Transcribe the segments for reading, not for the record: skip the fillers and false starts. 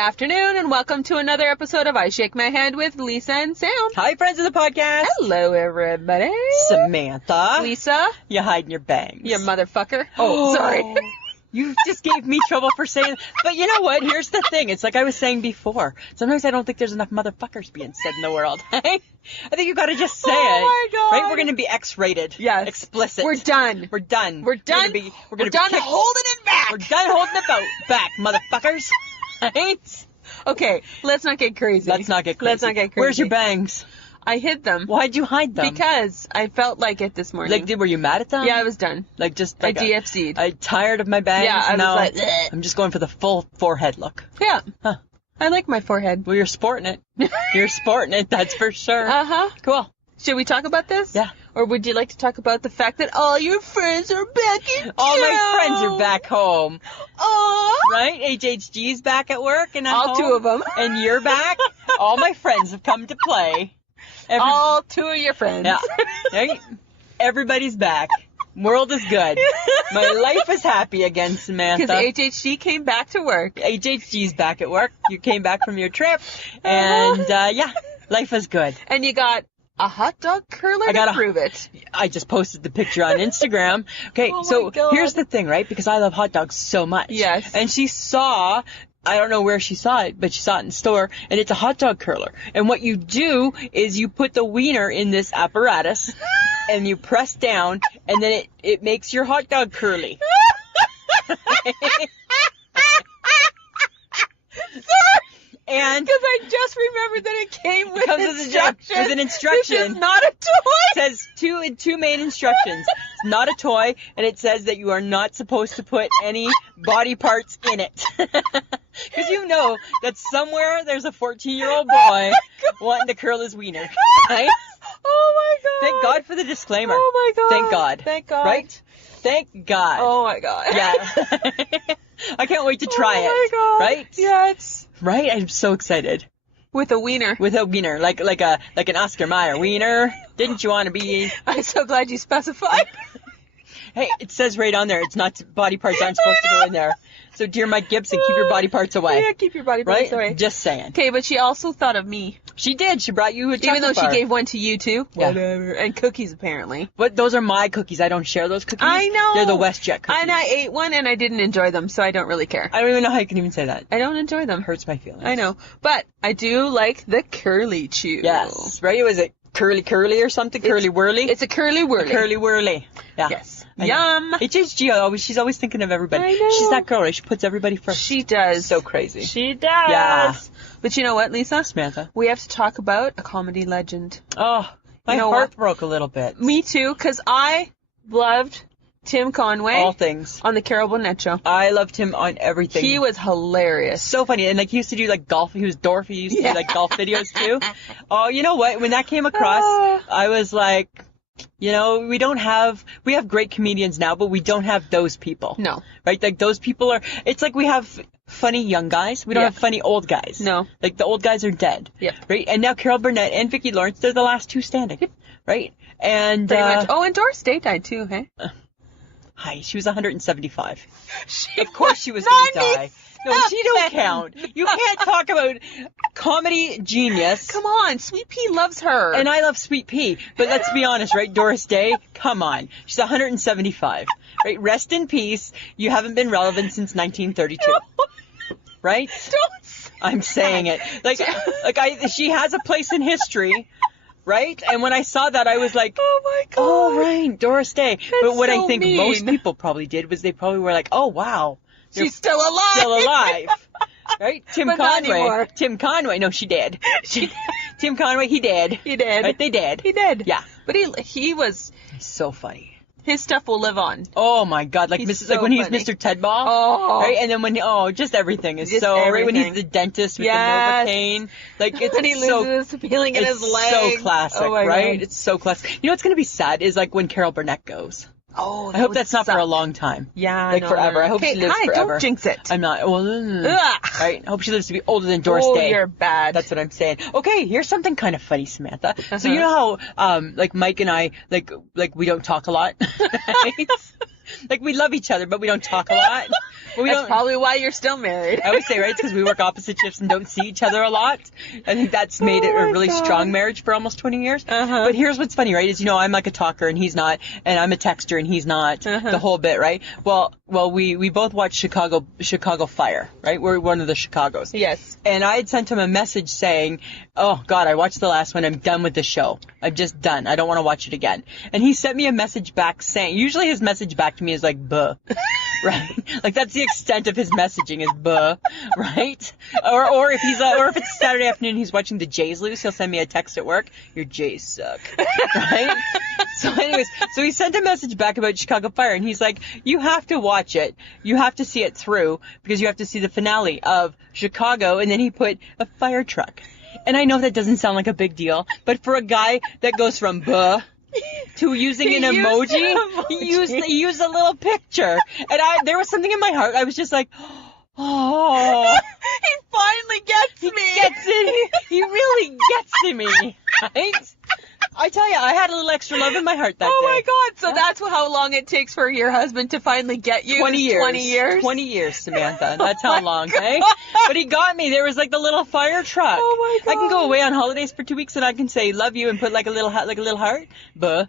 afternoon, and welcome to another episode of I Shake My Head with Lisa and Sam. Hi, friends of the podcast. Hello, everybody. Samantha. Lisa. You hiding your bangs. You motherfucker. Oh, sorry. You just gave me trouble for saying, but you know what? Here's the thing. It's like I was saying before. Sometimes I don't think there's enough motherfuckers being said in the world. I think you got to just say it. Oh my God. Right? We're going to be X-rated. Yes. Explicit. We're done. We're done. We're done. We're done holding it back. We're done holding it back, motherfuckers. Right? Okay, let's not get crazy. Let's not get crazy. Where's your bangs? I hid them. Why'd you hide them? Because I felt like it this morning. Were you mad at them? Yeah, I was done. I DFC'd. I'm tired of my bangs. Yeah, I was like, ugh. I'm just going for the full forehead look. Yeah. Huh. I like my forehead. Well, you're sporting it. You're sporting it, that's for sure. Uh-huh. Cool. Should we talk about this? Yeah. Or would you like to talk about the fact that all your friends are back in town? All my friends are back home. Aww. Right? HHG's back at work and at All home. two of them. And you're back. All my friends have come to play. All two of your friends. Yeah. Right? Everybody's back. World is good. My life is happy again, Samantha. Because HHG came back to work. HHG's back at work. You came back from your trip. And, yeah, life is good. And you got a hotdog curler to prove it. I just posted the picture on Instagram. Okay, Oh so my God. here's the thing, right? Because I love hot dogs so much. Yes. And she saw, I don't know where she saw it, but she saw it in the store, and it's a hot dog curler. And what you do is you put the wiener in this apparatus, and you press down, and then it makes your hot dog curly. And because I just remembered that it came with instructions. With an instruction. This is not a toy. It says two main instructions. It's not a toy, and it says that you are not supposed to put any body parts in it. Because you know that somewhere there's a 14-year-old boy wanting to curl his wiener. Right? Oh my God. Thank God for the disclaimer. Oh my God. Thank God. Thank God. Right? Thank God. Oh my God. Yeah. I can't wait to try it. Oh my God. Right? Yeah, it's Right? I'm so excited. with a wiener. With a wiener, like an Oscar Mayer wiener. Didn't you want to be? I'm so glad you specified. Hey, it says right on there, it's not, body parts aren't supposed to go in there. So, dear Mike Gibson, keep your body parts away. Yeah, keep your body parts Right? away. Just saying. Okay, but she also thought of me. She did. She brought you a chocolate Even though bar. she gave one to you too. Yeah. Whatever. And cookies, apparently. But those are my cookies. I don't share those cookies. I know. They're the WestJet cookies. And I ate one and I didn't enjoy them, so I don't really care. I don't even know how you can even say that. I don't enjoy them. Hurts my feelings. I know. But I do like the curly chew. Yes. Right? Was it curly or something? Curly whirly? It's a curly whirly. Curly whirly. Yeah. Yes. I know. Yum. HHG, she's always thinking of everybody. I know. She's that girl, right? She puts everybody first. She does. So crazy. She does. Yeah. But you know what, Lisa? Samantha. We have to talk about a comedy legend. Oh, my You know heart what? broke a little bit. Me too, because I loved Tim Conway All things. on the Carol Burnett show. I loved him on everything. He was hilarious. so funny. And like he used to do like golf. He was Dorf. He used to do like golf videos too. Oh, you know what? When that came across, I was like, you know, we have great comedians now, but we don't have those people. No. Right? Like those people it's like we have funny young guys. We don't have funny old guys. No. Like the old guys are dead. Yep. Right? And now Carol Burnett and Vicki Lawrence, they're the last two standing. Yep. Right? And, Pretty much. Oh, and Doris Day died too, hey? Hi, she was 175. She Of course she was going to die. No, she don't count. You can't talk about comedy genius. Come on, Sweet Pea loves her. And I love Sweet Pea. But let's be honest, right? Doris Day, come on. She's 175. Right? Rest in peace. You haven't been relevant since 1932. Right? Don't say I'm saying it. She has a place in history. Right? And when I saw that, I was like, oh my God. oh, right, Doris Day. But what so I think mean. most people probably did was they probably were like, oh, wow. She's still alive. Still alive. Right? Tim But not Conway. anymore. Tim Conway. No, she did. Tim Conway, he did. He did. Right? They did. He did. Yeah. But he was, So funny. his stuff will live on. Oh my God. Like He's Mrs. so like when he's funny. Mr. Tedball. Oh. Right? And then when just everything is Just so right when he's everything. the dentist with Yes. the Novocaine. Like it's When he so loses his feeling in his leg. so classic, Oh my right? God. It's so classic. You know what's gonna be sad is like when Carol Burnett goes. Oh, I hope that's not for a long time. Yeah, Like no, forever. no. I hope she Okay, lives hi, forever. Don't jinx it. I'm not. Well, Ugh. right. I hope she lives to be older than Doris Oh, Day. you're bad. That's what I'm saying. Okay, here's something kind of funny, Samantha. So Uh-huh. you know how, like Mike and I, like we don't talk a lot. Right? Like we love each other, but we don't talk a lot. But That's probably why you're still married. I always say, right, it's because we work opposite shifts and don't see each other a lot. I think that's made it a really strong marriage for almost 20 years. But here's what's funny, right, is, I'm like a talker and he's not, and I'm a texter and he's not, the whole bit, right? Well, we both watched Chicago Fire, right? We're one of the Chicagos. Yes. And I had sent him a message saying, oh, God, I watched the last one. I'm done with the show. I'm just done. I don't want to watch it again. And he sent me a message back saying, usually his message back to me is like, buh. Right? Like, that's the extent of his messaging is buh. Right? Or if it's Saturday afternoon, he's watching the Jays lose, he'll send me a text at work. Your Jays suck. Right? So anyways, so he sent a message back about Chicago Fire, and he's like, you have to watch it. You have to see it through, because you have to see the finale of Chicago, and then he put a fire truck. And I know that doesn't sound like a big deal, but for a guy that goes from buh to using an emoji, he used a little picture. And there was something in my heart. I was just like, oh. He finally gets me. He gets it. He really gets to me. Right? I tell you, I had a little extra love in my heart that day. Oh my God. So that's how long it takes for your husband to finally get you? 20 years. 20 years? 20 years, Samantha. That's how long, okay? But he got me. There was like the little fire truck. Oh my God. I can go away on holidays for 2 weeks and I can say love you and put like a little heart. Buh.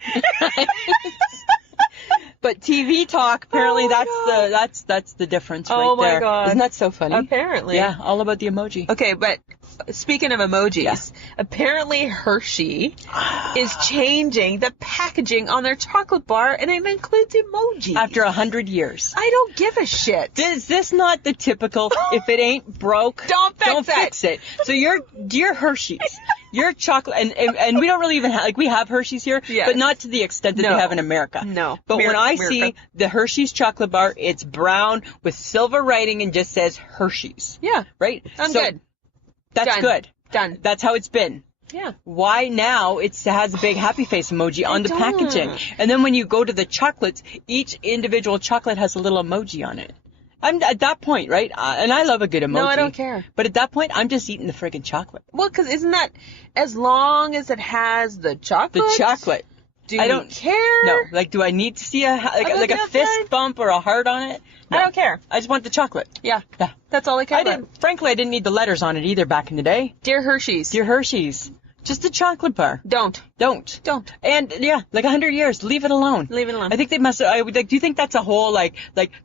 But TV talk, apparently that's the difference right there. Oh my God. Isn't that so funny? Apparently. Yeah, all about the emoji. Okay, but speaking of emojis, apparently Hershey is changing the packaging on their chocolate bar, and it includes emojis. After 100 years. I don't give a shit. Is this not the typical, if it ain't broke, don't fix it. So dear Hershey's, your chocolate, and we don't really even have, like, we have Hershey's here, but not to the extent that they have in America. No. But when I see the Hershey's chocolate bar, it's brown with silver writing and just says Hershey's. Yeah. Right? I'm good. That's Done. good. Done. That's how it's been. Yeah. Why now it has a big happy face emoji on the packaging? And then when you go to the chocolates, each individual chocolate has a little emoji on it. I'm at that point, right? And I love a good emoji. No, I don't care. But at that point, I'm just eating the friggin' chocolate. Well, because isn't that as long as it has the chocolate? The chocolate. I don't care. No, like, do I need to see a fist bump or a heart on it? No. I don't care. I just want the chocolate. Yeah. That's all I care about. Frankly, I didn't need the letters on it either back in the day. Dear Hershey's. Dear Hershey's. Just a chocolate bar. Don't. And yeah, like 100 years, leave it alone. Leave it alone. I think they must. Do you think that's a whole like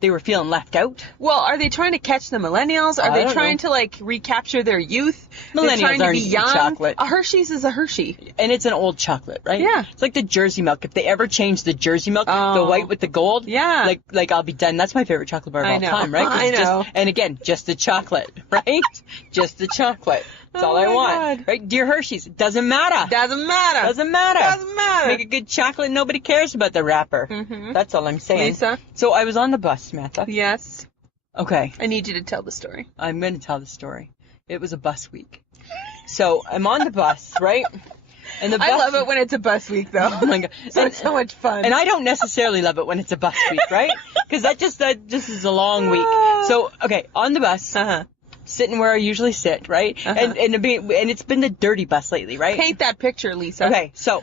they were feeling left out? Well, are they trying to catch the millennials? Are they trying to like recapture their youth? Millennials trying to aren't be eating young. chocolate. A Hershey's is a Hershey, and it's an old chocolate, right? Yeah. It's like the Jersey milk. If they ever change the Jersey milk, the white with the gold, yeah, like I'll be done. That's my favorite chocolate bar of all time, right? I know. And again, just the chocolate, right? Just the chocolate. That's all I want. God. Right? Dear Hershey's, doesn't matter. Doesn't matter. Make a good chocolate. Nobody cares about the wrapper. Mm-hmm. That's all I'm saying. Lisa? So I was on the bus, Samantha. Yes. Okay. I need you to tell the story. I'm going to tell the story. It was a bus week. So I'm on the bus, right? And the bus, I love it when it's a bus week, though. Oh my God. It's so much fun. And I don't necessarily love it when it's a bus week, right? Because that just is a long week. So, okay, on the bus. Sitting where I usually sit, right? And it's been the dirty bus lately, right? Paint that picture, Lisa. Okay, so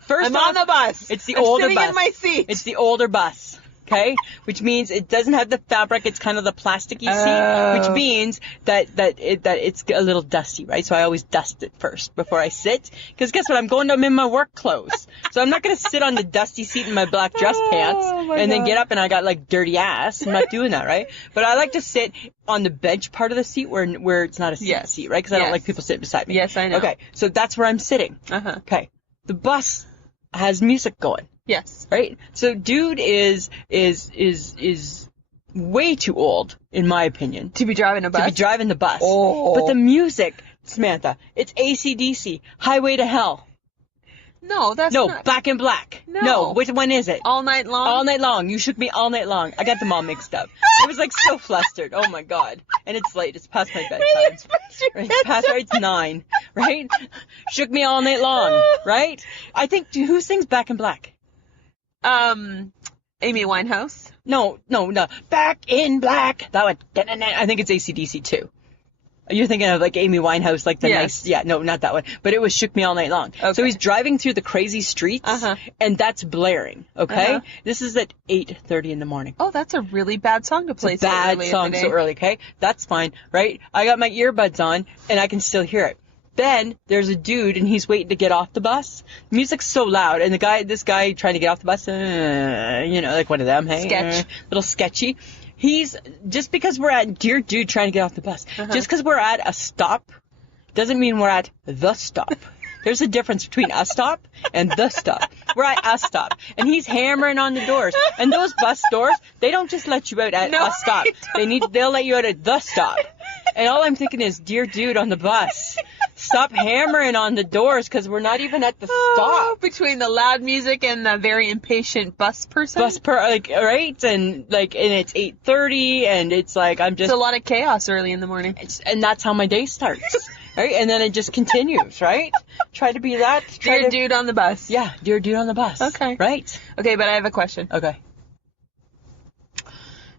first I'm on the bus. It's the older sitting bus. in my seat. It's the older bus. Okay, which means it doesn't have the fabric. It's kind of the plasticky seat, which means that it's a little dusty, right? So I always dust it first before I sit. Because guess what? I'm in my work clothes, so I'm not going to sit on the dusty seat in my black dress pants and then get up and I got like dirty ass. I'm not doing that, right? But I like to sit on the bench part of the seat where it's not a seat, right? Because I don't like people sitting beside me. Yes, I know. Okay, so that's where I'm sitting. Okay, the bus has music going. Yes. Right? So dude is way too old, in my opinion. To be driving a bus? To be driving the bus. Oh. But the music, Samantha, it's AC/DC, Highway to Hell. No, that's not. No, Back in Black. No. Which one is it? All Night Long? All Night Long. You shook me all night long. I got them all mixed up. I was like so flustered. Oh my God. And it's late. It's past my bedtime. It's 9, right? Shook me all night long, right? I think, who sings Back in Black? Amy Winehouse? No. Back in Black. That one. I think it's AC/DC too. You're thinking of like Amy Winehouse, like the Yes. nice, yeah, no, not that one. But it was Shook Me All Night Long. Okay. So he's driving through the crazy streets, and that's blaring, okay? Uh-huh. This is at 8:30 in the morning. Oh, that's a really bad song to play so Bad early in song the so day. early, okay? That's fine, right? I got my earbuds on, and I can still hear it. Then there's a dude, and he's waiting to get off the bus. The music's so loud, and this guy trying to get off the bus, like one of them, hey, Sketch. Little sketchy. He's just because we're at dear dude trying to get off the bus. Just because we're at a stop doesn't mean we're at the stop. There's a difference between a stop and the stop. We're at a stop, and he's hammering on the doors. And those bus doors, they don't just let you out at a stop. They'll let you out at the stop. And all I'm thinking is, dear dude on the bus, stop hammering on the doors because we're not even at the stop. Between the loud music and the very impatient bus person. Right? And it's 8:30, and it's like I'm just. It's a lot of chaos early in the morning. And that's how my day starts. Right? And then it just continues, right? Try to be that. Dear dude on the bus. Yeah, dear dude on the bus. Okay. Right? Okay, but I have a question. Okay.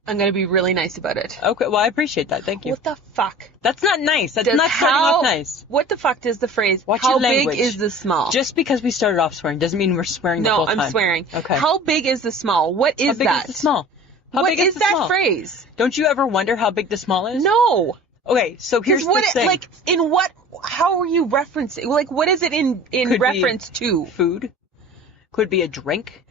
I'm going to be really nice about it. Okay, well, I appreciate that. Thank you. What the fuck? That's not nice. That's not starting off nice. What the fuck does the phrase, Watch how your big language. is the small? Just because we started off swearing doesn't mean we're swearing the No, whole time. I'm swearing. Okay. How big is the small? What is How big that? is the small? How What big is the that small? phrase? Don't you ever wonder how big the small is? No. Okay, so here's the thing. How are you referencing? Like, what is it in Could reference to? Food. Could be a drink.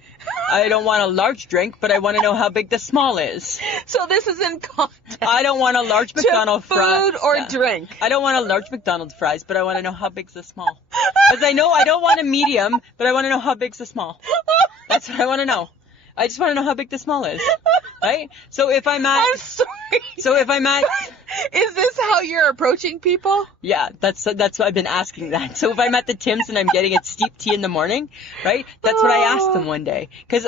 I don't want a large drink, but I want to know how big the small is. So this is in context. I don't want a large to McDonald's fries. food or drink. I don't want a large McDonald's fries, but I want to know how big's the small. Because I know I don't want a medium, but I want to know how big's the small. That's what I want to know. I just want to know how big the small is. Right? So if I'm at... I'm sorry. So if I'm at... Is this how you're approaching people? Yeah, that's what I've been asking that. So if I'm at the Tim's and I'm getting a steep tea in the morning, right? That's what I asked them one day. Because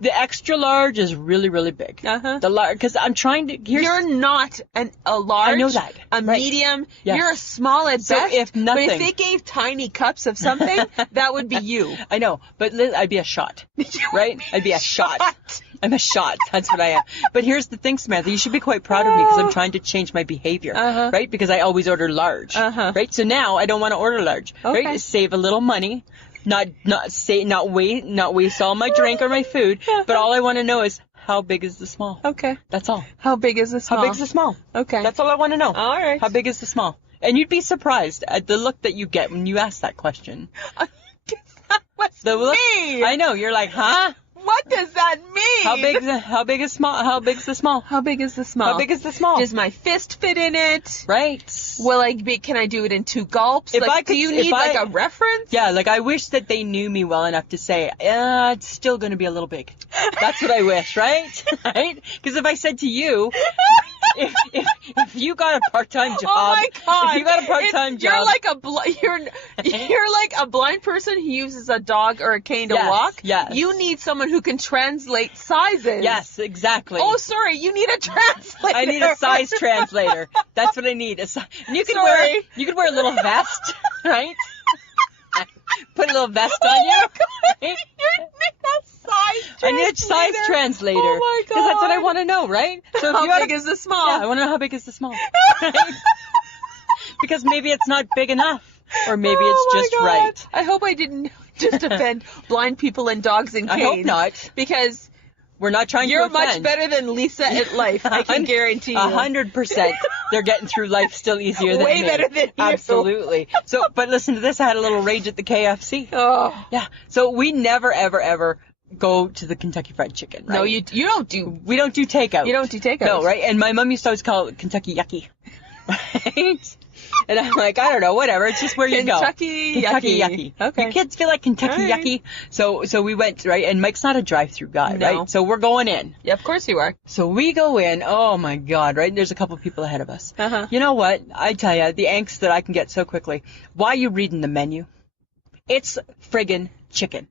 the extra large is really, really big. The large, because I'm trying to... You're not a large. I know that. A Right. medium. Yes. You're a small at So best. if nothing... But if they gave tiny cups of something, that would be you. I know, but Liz, I'd be a shot, right? I'd be a shot. I'm a shot. That's what I am. But here's the thing, Samantha. You should be quite proud of me because I'm trying to change my behavior, right? Because I always order large, right? So now I don't want to order large, right? Save a little money, not waste all my drink or my food. But all I want to know is how big is the small? Okay. That's all. How big is the small? How big is the small? Okay. That's all I want to know. All right. How big is the small? And you'd be surprised at the look that you get when you ask that question. What's The look, me? I know. You're like, huh? What does that mean? How big is small? How big's the small? How big is the small? How big is the small? Does my fist fit in it? Right. Will can I do it in 2 gulps? If Like, I could- do you if need I- like a reference? Yeah, like I wish that they knew me well enough to say, it's still going to be a little big. That's what I wish, right? Right? Because if I said to you, if you got a part-time job, Oh my god! if you got a part-time job, You're like you're like a blind person who uses a dog or a cane to walk. Yes. You need someone who can translate sizes. yes, exactly. Oh, sorry. You need a translator. I need a size translator. That's what I need. And you could wear a little vest, right? Put a little vest on you. You need a size translator. I need a size translator. Oh my god! Because that's what I want to know, right? So if How big is the small? Yeah, I want to know how big is the small. Right? Because maybe it's not big enough. Or maybe it's just God. right. I hope I didn't just offend blind people and dogs and canes. I hope not. Because we're not trying you're to offend. much better than Lisa at life. I can guarantee you. 100%. They're getting through life still easier than Way me. better than you. Absolutely. So, but listen to this. I had a little rage at the KFC. Oh. Yeah. So we never, ever, ever go to the Kentucky Fried Chicken, right? No, you don't do. We don't do takeout. You don't do takeout. No, right? And my mom used to always call it Kentucky Yucky. Right? And I'm like, I don't know, whatever. It's just where you go. Kentucky Yucky. Okay. Your kids feel like Kentucky All right. Yucky. So we went, right? And Mike's not a drive-through guy, No. right? So we're going in. Yeah, of course you are. So we go in. Oh my God, right? There's a couple people ahead of us. You know what? I tell you, the angst that I can get so quickly. Why are you reading the menu? It's friggin' chicken.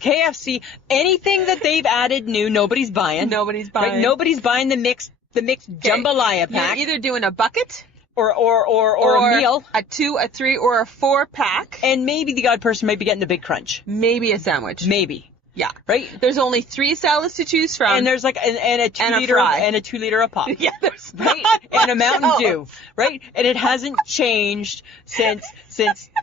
KFC, anything that they've added new, nobody's buying. Nobody's buying. Right? Nobody's buying the mixed jambalaya pack. You're either doing a bucket or a meal. a 2, a 3, or a 4 pack. And maybe the odd person might be getting the big crunch. Maybe a sandwich. Maybe. Yeah. Right? There's only 3 salads to choose from. And there's like and a 2 and a liter fry. and a 2 liter of pop. Yeah, there's Right? not And a much Mountain else. Dew. Right? And it hasn't changed since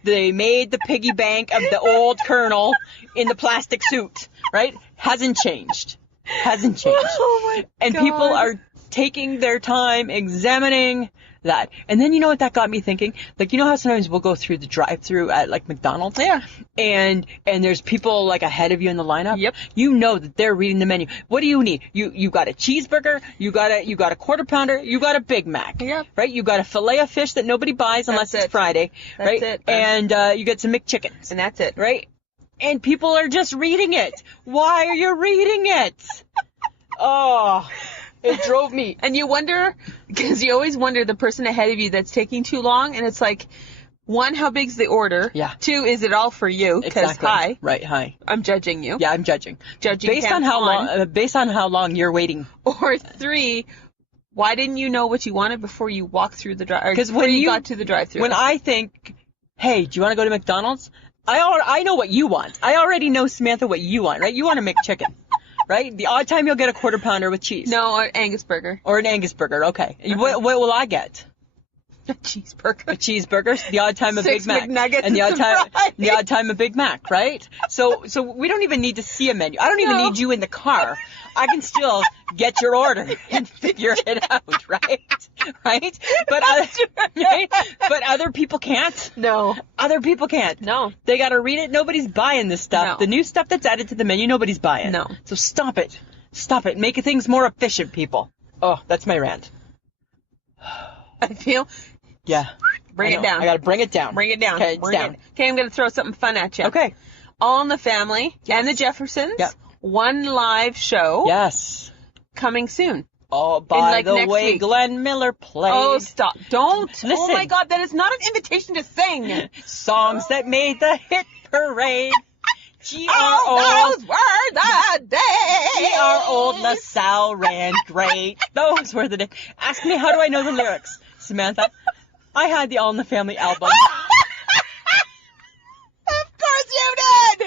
they made the piggy bank of the old Colonel in the plastic suit. Right? Hasn't changed. Hasn't changed. Oh my And God. people are taking their time examining that. And then you know what that got me thinking? Like, you know how sometimes we'll go through the drive-through at like McDonald's? Yeah. And there's people like ahead of you in the lineup. Yep. You know that they're reading the menu. What do you need? You got a cheeseburger, you got a quarter pounder, you got a Big Mac. Yep. Right? You got a fillet of fish that nobody buys unless That's it's it. Friday. That's right? it. And you get some McChickens. And that's it. Right? And people are just reading it. Why are you reading it? Oh, it drove me. And you wonder, because you always wonder the person ahead of you that's taking too long, and it's like, 1, how big's the order? Yeah. 2, is it all for you? Because Exactly. hi, Right, hi. I'm judging you. Yeah, I'm judging. Judging Based on how Canton. long based on how long you're waiting. Or 3, why didn't you know what you wanted before you walked through the drive? 'Cause Because when you you- got to the drive-through. When I think, hey, do you want to go to McDonald's? I know what you want. I already know, Samantha, what you want, right? You want a McChicken, right? The odd time you'll get a quarter pounder with cheese. No, or Angus burger. Or an Angus burger, okay. What will I get? A cheeseburger. A cheeseburger, the odd time a 6 Big Mac, McNuggets and the and odd some time fries. the odd time a Big Mac, right? So we don't even need to see a menu. I don't even No. need you in the car. I can still get your order and figure it out, right? Right? But other people can't. No. Other people can't. No. They gotta read it. Nobody's buying this stuff. No. The new stuff that's added to the menu, nobody's buying. No. So stop it. Stop it. Make things more efficient, people. Oh, that's my rant. I feel, Yeah. bring I it know. down. I gotta bring it down. Bring it down. Okay, it's Bring down. it. Okay, I'm going to throw something fun at you. Okay. All in the Family and the Jeffersons. Yep. One live show Yes. coming soon. Oh, by like, the next way, week. Glenn Miller played Oh, stop. Don't. Oh Listen. my God, that is not an invitation to sing. songs that made the hit parade. Oh, those were the days. Our old LaSalle ran great. Those were the days. Ask me, how do I know the lyrics, Samantha? I had the All in the Family album. Of course you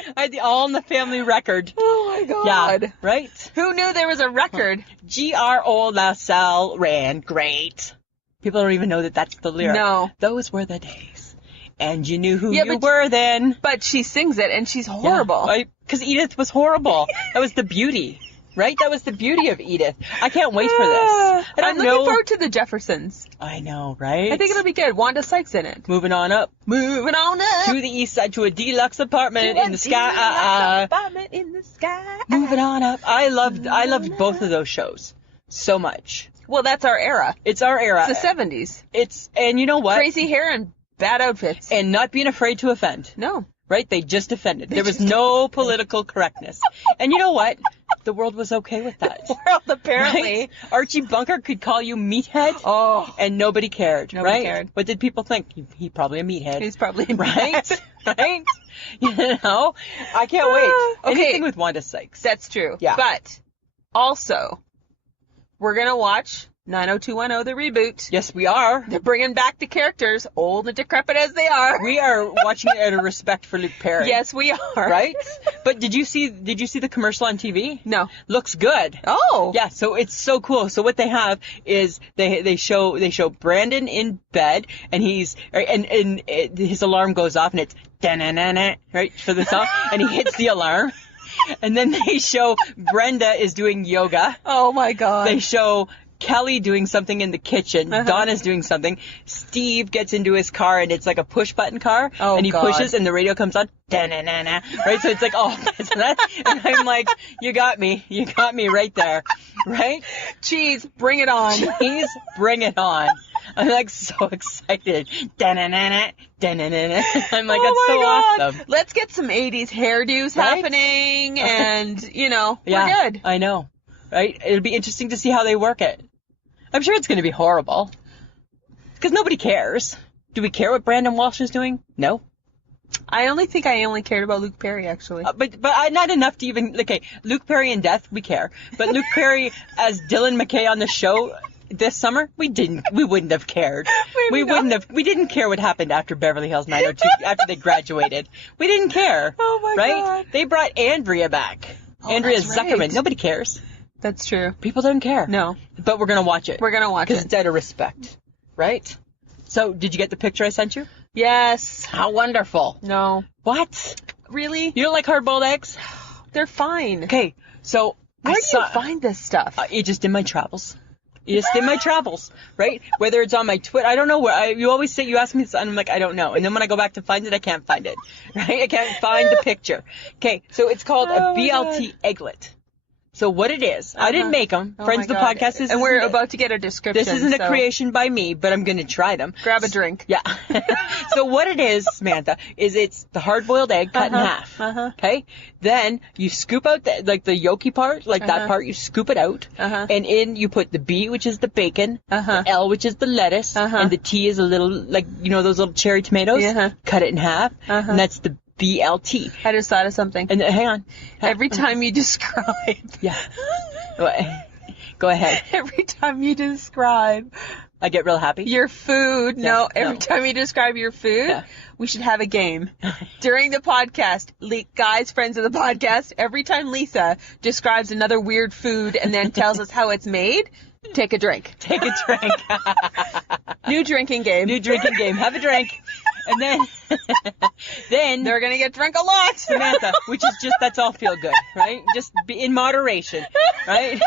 did. I had the All in the Family record. Oh my God. Yeah, right? Who knew there was a record? G.R.O. LaSalle ran great. People don't even know that that's the lyric. No. Those were the days. And you knew who Yeah, you but- were then. But she sings it and she's horrible. Because Edith was horrible. That was the beauty. Right? That was the beauty of Edith. I can't wait for this. I I'm don't looking know. forward to the Jeffersons. I know, right? I think it'll be good. Wanda Sykes in it. Moving on up Moving on up. to the east side to a deluxe apartment in the sky. Apartment in the sky. Moving on up. I loved both of those shows so much. Well, that's our era. It's our era. It's the 70s. And you know what? Crazy hair and bad outfits. And not being afraid to offend. No. Right? They just offended. There was no political correctness. And you know what? The world was okay with that. World, apparently. Right? Archie Bunker could call you meathead. Oh. And nobody cared. Nobody right? cared. What did people think? He probably a meathead. He's probably right? Right? You know? I can't wait. Okay. Anything with Wanda Sykes. That's true. Yeah. But also, we're going to watch 90210, the reboot. Yes, we are. They're bringing back the characters, old and decrepit as they are. We are watching it out of respect for Luke Perry. Yes, we are. Right? But did you see the commercial on TV? No. Looks good. Oh. Yeah, so it's so cool. So what they have is they show Brandon in bed and his alarm goes off and it's da-na-na-na, right, for the song, and he hits the alarm. And then they show Brenda is doing yoga. Oh my God. They show Kelly doing something in the kitchen. Uh-huh. Donna's doing something. Steve gets into his car and it's like a push button car. Oh, and he God. pushes and the radio comes on. Da-na-na-na. Right? So it's like, oh, that's that. And I'm like, you got me. You got me right there. Right? Cheese, bring it on. Please bring it on. I'm like so excited. Da-na-na-na. Da-na-na-na. I'm like, that's so awesome. Let's get some 80s hairdos Right? happening and, we're Yeah, good. I know. Right? It'll be interesting to see how they work it. I'm sure it's going to be horrible. Because nobody cares. Do we care what Brandon Walsh is doing? No. I only cared about Luke Perry, actually. But not enough to even... Okay, Luke Perry in death, we care. But Luke Perry as Dylan McKay on the show this summer, we wouldn't have cared. Maybe not. We didn't care what happened after Beverly Hills 902, after they graduated. We didn't care. Oh my right? God. They brought Andrea back. Andrea that's Zuckerman. right. Nobody cares. That's true. People don't care. No. But we're going to watch it. We're going to watch Because it. it's out of respect. Right? So, did you get the picture I sent you? Yes. How wonderful. No. What? Really? You don't like hard-boiled eggs? They're fine. Okay, so Where do you find this stuff? It just in my travels. Just in my travels, right? Whether it's on my Twitter, I don't know where. You always say, you ask me this, and I'm like, I don't know. And then when I go back to find it, I can't find it, right? I can't find the picture. Okay, so it's called a BLT egglet. So what it is, I didn't make them. Friends of the podcast is, and we're about to get a description. This isn't a creation by me, but I'm going to try them. Grab a drink. Yeah. So what it is, Samantha, is it's the hard-boiled egg cut in half. Okay? Then you scoop out the yolky part, that part, you scoop it out. And in you put the B, which is the bacon, the L, which is the lettuce, and the T is a little, those little cherry tomatoes. Cut it in half. And that's the BLT. I just thought of something. And hang on. Every time you describe. Yeah. Go ahead. Every time you describe. I get real happy. Your food. No, every time you describe your food, we should have a game. During the podcast, guys, friends of the podcast, every time Lisa describes another weird food and then tells us how it's made, take a drink. Take a drink. New drinking game. New drinking game. Have a drink. And then they're going to get drunk a lot. Samantha, which is just, that's all feel good, right? Just be in moderation, right?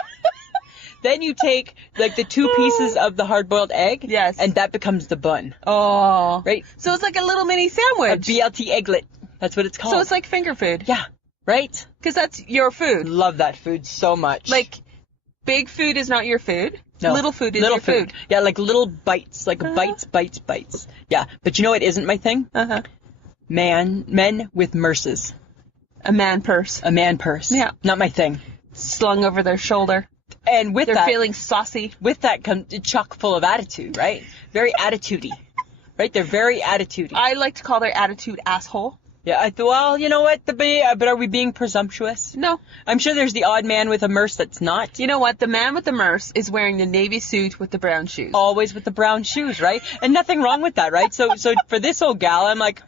Then you take the two pieces of the hard-boiled egg. Yes. And that becomes the bun. Oh. Right? So it's like a little mini sandwich. A BLT egglet. That's what it's called. So it's like finger food. Yeah. Right? Because that's your food. Love that food so much. Big food is not your food. No. Little food is your food. Yeah, little bites. Bites. Yeah. But you know what isn't my thing? Men with murses. A man purse. A man purse. Yeah. Not my thing. Slung over their shoulder. And with they're feeling saucy. With that comes chock full of attitude, right? Very attitude-y. Right? They're very attitude-y. I like to call their attitude asshole. Yeah, I thought, well, you know what? But are we being presumptuous? No. I'm sure there's the odd man with a murse that's not. You know what? The man with the murse is wearing the navy suit with the brown shoes. Always with the brown shoes, right? And nothing wrong with that, right? So for this old gal, I'm like,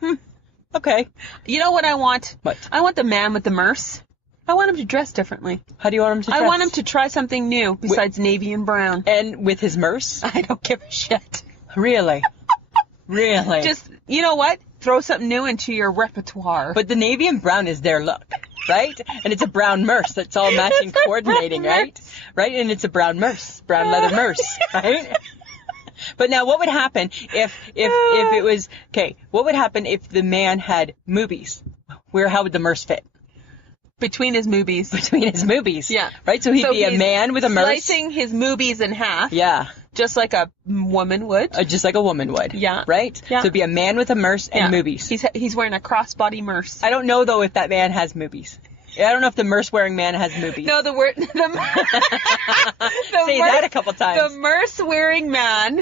okay. You know what I want? What? I want the man with the murse. I want him to dress differently. How do you want him to dress? I want him to try something new besides navy and brown. And with his murse? I don't give a shit. Really? Really? Just, you know what? Throw something new into your repertoire. But the navy and brown is their look, right? And it's a brown murse. That's all matching, coordinating, right? Right? And it's a brown murse, brown leather murse, right? But now, what would happen if it was, okay, what would happen if the man had moobies? How would the murse fit? Between his moobies. Between his moobies. Yeah. Right? So he'd be a man with a murse. Slicing his moobies in half. Yeah. Just like a woman would. Just like a woman would. Yeah. Right? Yeah. So it'd be a man with a murse and moobies. He's wearing a crossbody murse. I don't know, though, if that man has moobies. I don't know if the murse-wearing man has moobies. No, Say that a couple times. The murse-wearing man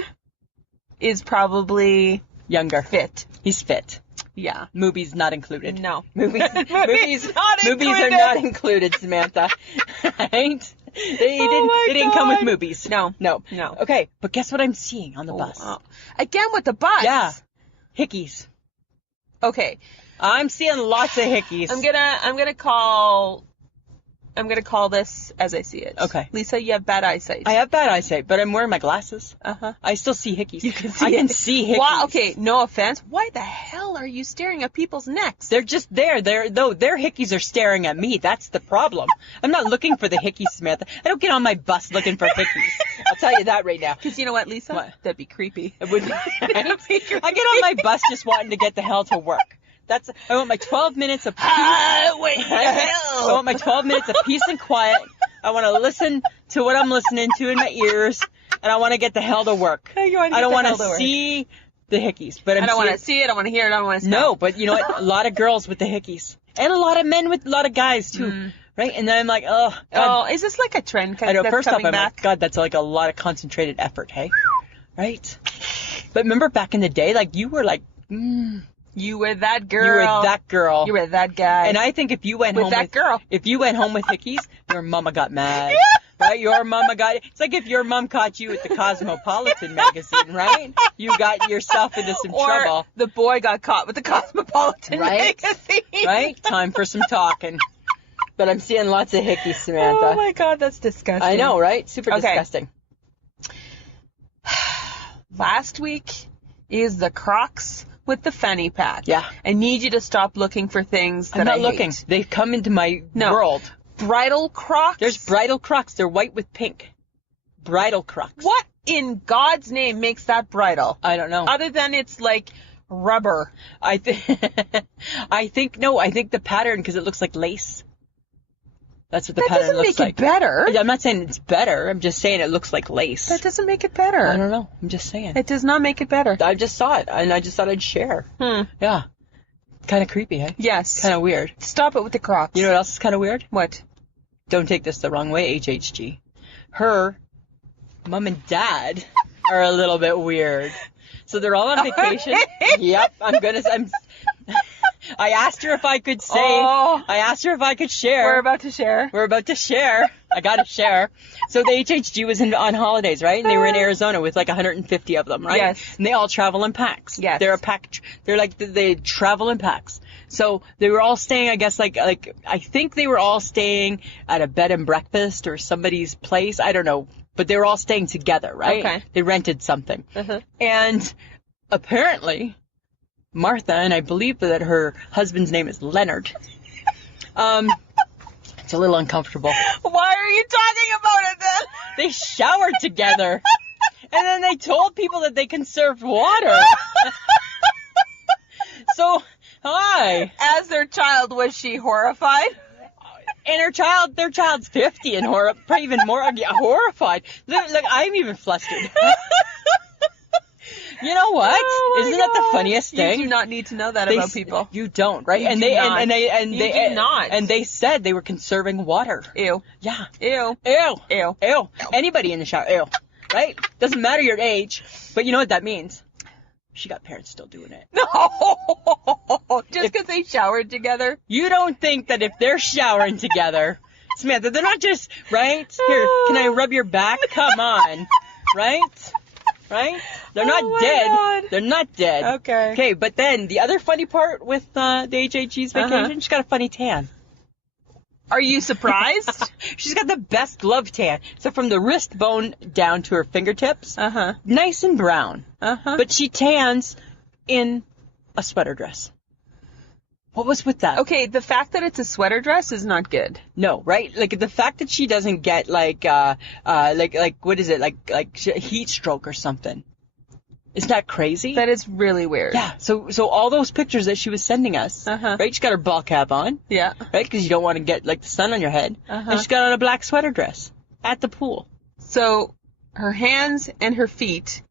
is probably... younger. Fit. He's fit. Yeah. Movies not included. No. Movies are not included, Samantha. Right? They didn't come with movies. No. Okay, but guess what I'm seeing on the bus? Again with the bus. Yeah. Hickeys. Okay. I'm seeing lots of hickeys. I'm gonna call this as I see it. Okay. Lisa, you have bad eyesight. I have bad eyesight, but I'm wearing my glasses. I still see hickeys. You can see I can see hickeys. Why, okay, no offense. Why the hell are you staring at people's necks? They're just there. Their hickeys are staring at me. That's the problem. I'm not looking for the hickeys, Samantha. I don't get on my bus looking for hickeys. I'll tell you that right now. Because you know what, Lisa? What? That'd be creepy. It would be. I get on my bus just wanting to get the hell to work. I want my 12 minutes of peace. Wait, I want my 12 minutes of peace and quiet. I want to listen to what I'm listening to in my ears, and I want to get the hell to work. I don't want to see the hickeys. But I don't want to see it. I don't want to hear it. I don't want to smell. No, but you know what? A lot of girls with the hickeys. And a lot of men with a lot of guys, too. Right? And then I'm like, oh, God. Oh, is this like a trend? I know. First off, I'm back? like, God, that's like a lot of concentrated effort, hey? Right? But remember back in the day, you were like, You were that girl. You were that girl. You were that guy. And I think if you went home with hickeys, your mama got mad. Right? Your mama got it. It's like if your mom caught you at the Cosmopolitan magazine, right? You got yourself into some trouble. Or the boy got caught with the Cosmopolitan magazine. Right? Time for some talking. But I'm seeing lots of hickeys, Samantha. Oh my God, that's disgusting. I know, right? Super Okay. disgusting. Last week is the Crocs with the fanny pack. Yeah. I need you to stop looking for things that I'm not I looking. hate. They've come into my world. Bridal Crocs? There's bridal Crocs. They're white with pink. Bridal Crocs. What in God's name makes that bridal? I don't know. Other than it's like rubber. I think the pattern, because it looks like lace. That's what the pattern looks like. That doesn't make it better. I'm not saying it's better. I'm just saying it looks like lace. That doesn't make it better. I don't know. I'm just saying. It does not make it better. I just saw it, and I just thought I'd share. Yeah. Kind of creepy, eh? Yes. Kind of weird. Stop it with the Crocs. You know what else is kind of weird? What? Don't take this the wrong way, HHG. Her mom and dad are a little bit weird. So they're all on vacation. Yep, I asked her if I could say. Oh. I asked her if I could share. We're about to share. I gotta share. So the HHG was on holidays, right? And they were in Arizona with like 150 of them, right? Yes. And they all travel in packs. Yes. They're like, they travel in packs. So they were all staying, I guess, like I think they were all staying at a bed and breakfast or somebody's place. I don't know. But they were all staying together, right? Okay. They rented something. Uh-huh. And apparently, Martha, and I believe that her husband's name is Leonard. It's a little uncomfortable. Why are you talking about it then? They showered together. And then they told people that they conserved water. So, hi. As their child, was she horrified? And their child's 50 and probably even more horrified. Look, I'm even flustered. You know what? Oh Isn't that the funniest thing? You do not need to know that about people. You don't, right? You and do they not. and they You do not. And they said they were conserving water. Ew. Yeah. Ew. Ew. Ew. Ew. Anybody in the shower. Ew. Right? Doesn't matter your age, but you know what that means? She got parents still doing it. No. Just because they showered together. You don't think that if they're showering together, Samantha, they're not just, right? Here, can I rub your back? Come on. Right? Right? They're not my dead. God. They're not dead. Okay. Okay, but then the other funny part with the HHG's vacation, she's got a funny tan. Are you surprised? She's got the best love tan. So from the wrist bone down to her fingertips, nice and brown. But she tans in a sweater dress. What was with that? Okay, the fact that it's a sweater dress is not good. No, right? Like the fact that she doesn't get like what is it? Like heat stroke or something. Isn't that crazy? That is really weird. Yeah. So all those pictures that she was sending us, right? She's got her ball cap on. Yeah. Right? Because you don't want to get like the sun on your head. And she's got on a black sweater dress at the pool. So her hands and her feet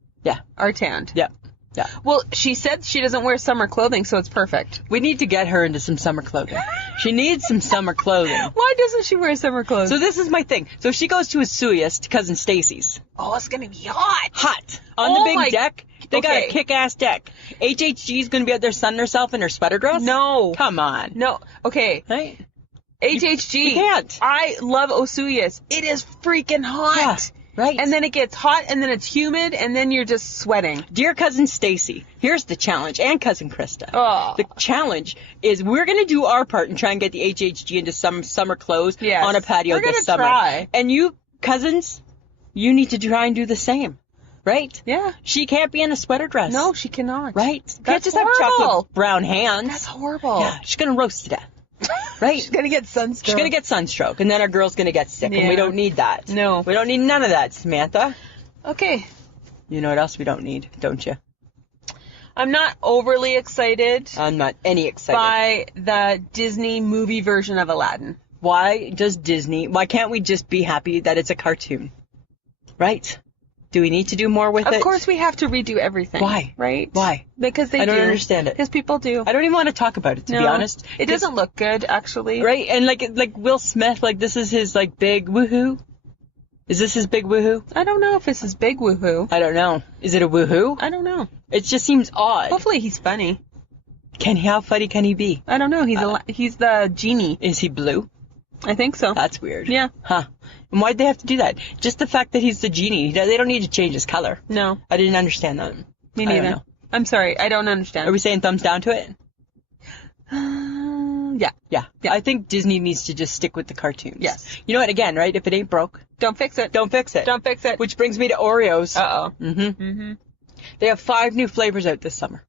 are tanned. Yeah. Yeah. Well, she said she doesn't wear summer clothing, so it's perfect. We need to get her into some summer clothing. She needs some summer clothing. Why doesn't she wear summer clothes? So this is my thing. So she goes to Asuya's to Cousin Stacy's. Oh, it's going to be hot. Hot. On the big deck. They got a kick-ass deck. HHG's going to be out there sunning herself in her sweater dress? No. Come on. No. Okay. Right? HHG. You can't. I love Osuyas. It is freaking hot. Yeah. Right. And then it gets hot, and then it's humid, and then you're just sweating. Dear Cousin Stacy, here's the challenge, and Cousin Krista. Oh. The challenge is we're going to do our part and try and get the HHG into some summer clothes on a patio this summer. Try. And you, cousins, you need to try and do the same. Right? Yeah. She can't be in a sweater dress. No, she cannot. Right? That's just horrible. have chocolate brown hands. That's horrible. Yeah, she's going to roast to death. Right? She's going to get sunstroke. She's going to get sunstroke, and then our girl's going to get sick, and we don't need that. No. We don't need none of that, Samantha. Okay. You know what else we don't need, don't you? I'm not overly excited I'm not any excited. by the Disney movie version of Aladdin. Why can't we just be happy that it's a cartoon? Right? Do we need to do more with it? Of course we have to redo everything. Why? Right? Why? Because they do. I don't understand it. Because people do. I don't even want to talk about it, to be honest. It doesn't look good, actually. Right? And like Will Smith, like this is his like big woohoo? Is this his big woohoo? I don't know if this is big woohoo. I don't know. Is it a woohoo? I don't know. It just seems odd. Hopefully he's funny. How funny can he be? I don't know. He's the genie. Is he blue? I think so. That's weird. Yeah. Huh. And why'd they have to do that? Just the fact that he's the genie. They don't need to change his color. No. I didn't understand that. Me neither. I don't know. I'm sorry. I don't understand. Are we saying thumbs down to it? Yeah. Yeah. Yeah. I think Disney needs to just stick with the cartoons. Yes. You know what? Again, right? If it ain't broke, Don't fix it. don't fix it. Don't fix it. Which brings me to Oreos. Uh-oh. Mm-hmm. Mm-hmm. They have 5 new flavors out this summer.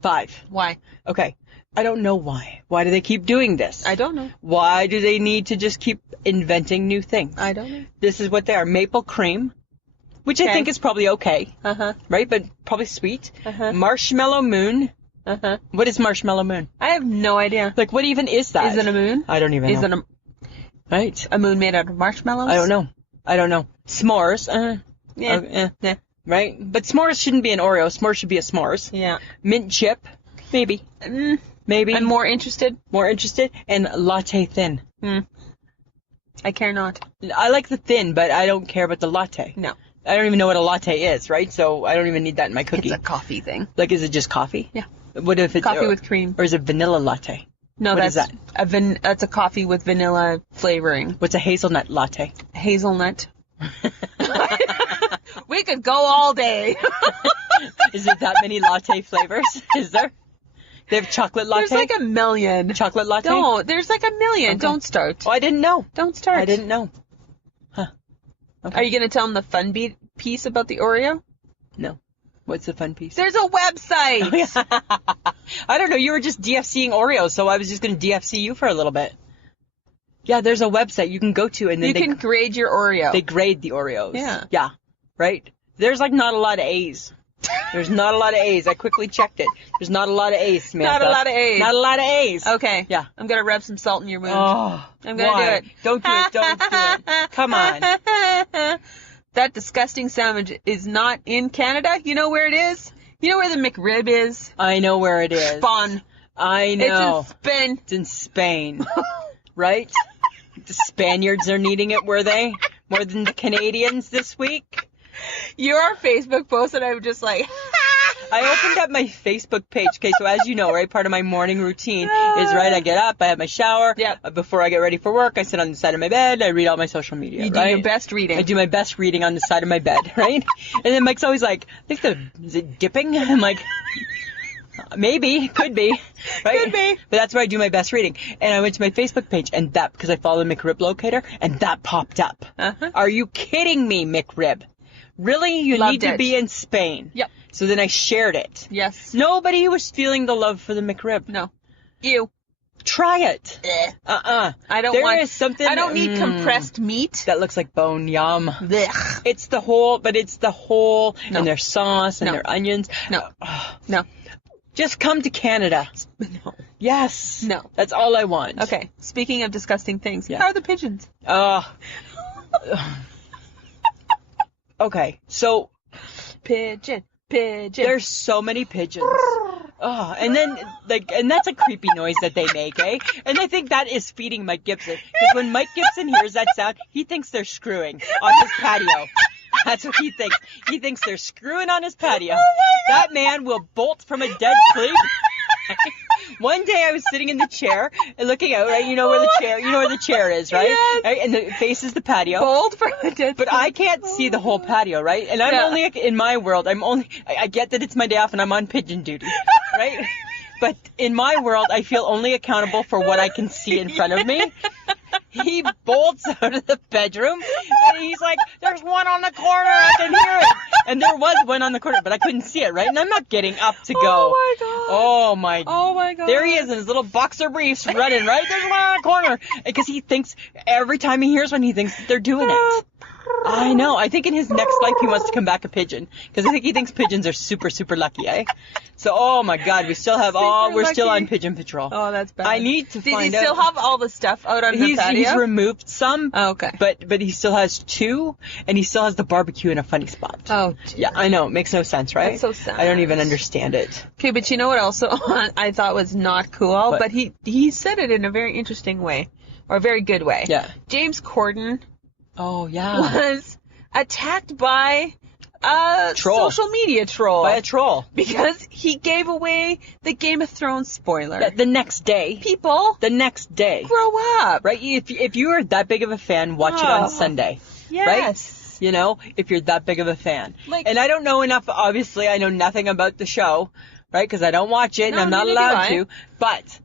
5. Why? Okay. I don't know why. Why do they keep doing this? I don't know. Why do they need to just keep inventing new things? I don't know. This is what they are. Maple cream, which Okay. I think is probably okay, Uh-huh. right? But probably sweet. Uh-huh. Marshmallow moon. Uh-huh. What is marshmallow moon? I have no idea. Like, what even is that? Is it a moon? I don't even know. Is it Right. a moon made out of marshmallows? I don't know. S'mores. Yeah. Yeah. Right? But s'mores shouldn't be an Oreo. S'mores should be a s'mores. Yeah. Mint chip. Maybe. Maybe. I'm more interested. More interested. And latte thin. I care not. I like the thin, but I don't care about the latte. No. I don't even know what a latte is, right? So I don't even need that in my cookie. It's a coffee thing. Like, is it just coffee? Yeah. What if it's Coffee with cream. Or is it vanilla latte? No, What that's is that? that's a coffee with vanilla flavoring. What's a hazelnut latte? Hazelnut. We could go all day. Is there that many latte flavors? Is there? They have chocolate latte? There's like a million. Chocolate latte? Don't. There's like a million. Okay. Don't start. Oh, I didn't know. Don't start. I didn't know. Huh. Okay. Are you going to tell them the fun piece about the Oreo? No. What's the fun piece? There's a website. Oh, yeah. I don't know. You were just DFCing Oreos, so I was just going to DFC you for a little bit. Yeah, there's a website you can go to, and then You can grade your Oreo. they grade the Oreos. Yeah. Yeah. Right? There's like not a lot of A's. There's not a lot of A's. I quickly checked it. There's not a lot of A's, Samantha. Not a lot of A's. Not a lot of A's. Okay. Yeah. I'm going to rub some salt in your wound. Oh, I'm going to why? do it. Don't do it. Don't do it. Come on. That disgusting sandwich is not in Canada. You know where it is? You know where the McRib is? I know where it is. Spawn. I know. It's in Spain. It's in Spain. Right? The Spaniards are needing it, were they? More than the Canadians this week? Your Facebook post, and I'm just like, I opened up my Facebook page. Okay, so as you know, right, part of my morning routine is, right, I get up, I have my shower. Yep. Before I get ready for work, I sit on the side of my bed, I read all my social media, you right? do your best reading. I do my best reading on the side of my bed, right? And then Mike's always like, is it dipping? I'm like, maybe, could be, right? Could be. But that's where I do my best reading. And I went to my Facebook page, and that, because I follow the McRib locator, and that popped up. Uh-huh. Are you kidding me, McRib? Really? You Loved need to it. be in Spain. Yep. So then I shared it. Yes. Nobody was feeling the love for the McRib. No. You. Try it. I don't There want. is something. I don't need compressed meat. That looks like bone. Yum. Blech. It's the whole, No. and their sauce and No. their onions. No. Oh, No. just come to Canada. No. Yes. No. That's all I want. Okay. Speaking of disgusting things, Yeah. how are the pigeons? Okay. So Pigeon. there's so many pigeons. Oh, and then, and that's a creepy noise that they make, eh? And I think that is feeding Mike Gibson. Because when Mike Gibson hears that sound, he thinks they're screwing on his patio. That's what he thinks. He thinks they're screwing on his patio. That man will bolt from a dead sleep. One day I was sitting in the chair and looking out, right? You know where the chair is, right? Yes. Right? And it faces the patio. Bold from a dead. But I can't see the whole patio, right? And I'm only, in my world, I get that it's my day off and I'm on pigeon duty, right? But in my world, I feel only accountable for what I can see in front of me. He bolts out of the bedroom and he's like, there's one on the corner, I can hear it. And there was one on the corner, but I couldn't see it, right? And I'm not getting up to go. Oh my god. Oh my God. There he is in his little boxer briefs running, right? There's one on the corner. Because he thinks, every time he hears one, he thinks that they're doing it. I know. I think in his next life he wants to come back a pigeon. Because I think he thinks pigeons are super, super lucky, eh? So, oh my God, we're still on pigeon patrol. Oh, that's bad. I need to find out. Did he still have all the stuff out on the patio? He's removed some. Oh, okay. But he still has 2, and he still has the barbecue in a funny spot. Oh, dear. Yeah, I know. It makes no sense, right? That's so sad. I don't even understand it. Okay, but you know what also I thought was not cool? What? But he said it in a very interesting way. Or a very good way. Yeah. James Corden Oh, yeah. was attacked by a Troll. social media troll. By a troll. Because he gave away the Game of Thrones spoiler. The next day. People, The next day. grow up. Right? If you are that big of a fan, watch it on Sunday. Yes. Right? You know, if you're that big of a fan. Like- And I don't know enough, obviously, I know nothing about the show, right? Because I don't watch it and No, I'm not neither do allowed I. to. But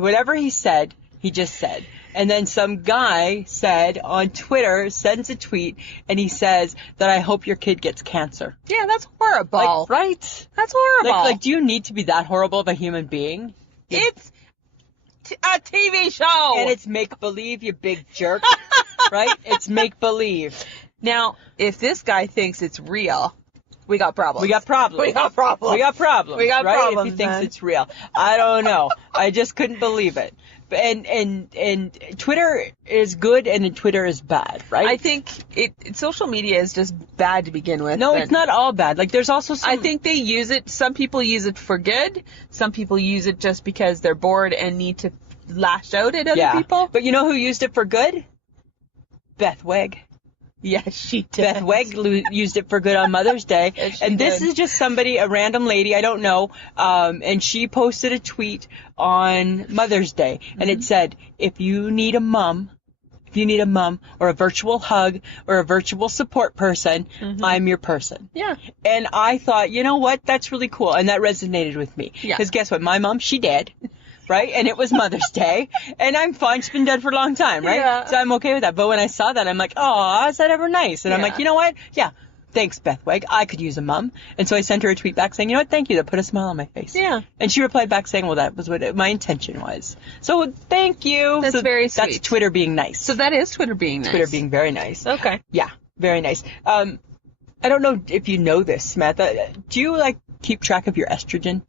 whatever he said, he just said. And then some guy said on Twitter, sends a tweet, and he says that I hope your kid gets cancer. Yeah, that's horrible. Like, right? That's horrible. Like, do you need to be that horrible of a human being? It's a TV show. And it's make-believe, you big jerk. Right? It's make-believe. Now, if this guy thinks it's real, we got problems. We got problems. We got problems. We got problems. We got right? problems, If he thinks man. it's real. I don't know. I just couldn't believe it. And Twitter is good and then Twitter is bad, right? I think social media is just bad to begin with. No, it's not all bad. Like, there's also some... I think they use it, some people use it for good, some people use it just because they're bored and need to lash out at other people. But you know who used it for good? Beth Weg. Yes, she did. Beth Weg used it for good on Mother's Day. Yes, she and this did. is just somebody, a random lady, I don't know, and she posted a tweet on Mother's Day, and it said, if you need a mom or a virtual hug or a virtual support person, I'm your person. Yeah. And I thought, you know what, that's really cool, and that resonated with me. Yeah. Because guess what, my mom, she dead. Right? And it was Mother's Day. And I'm fine. She's been dead for a long time, right? Yeah. So I'm okay with that. But when I saw that, I'm like, oh, is that ever nice? And I'm Yeah. like, you know what? Yeah. Thanks, Beth Weg. I could use a mom. And so I sent her a tweet back saying, you know what? Thank you. That put a smile on my face. Yeah. And she replied back saying, well, that was what my intention was. So thank you. That's so very That's sweet. Twitter being nice. So that is Twitter being nice. Twitter being very nice. Okay. Yeah. Very nice. I don't know if you know this, Samantha. Do you, like, keep track of your estrogen?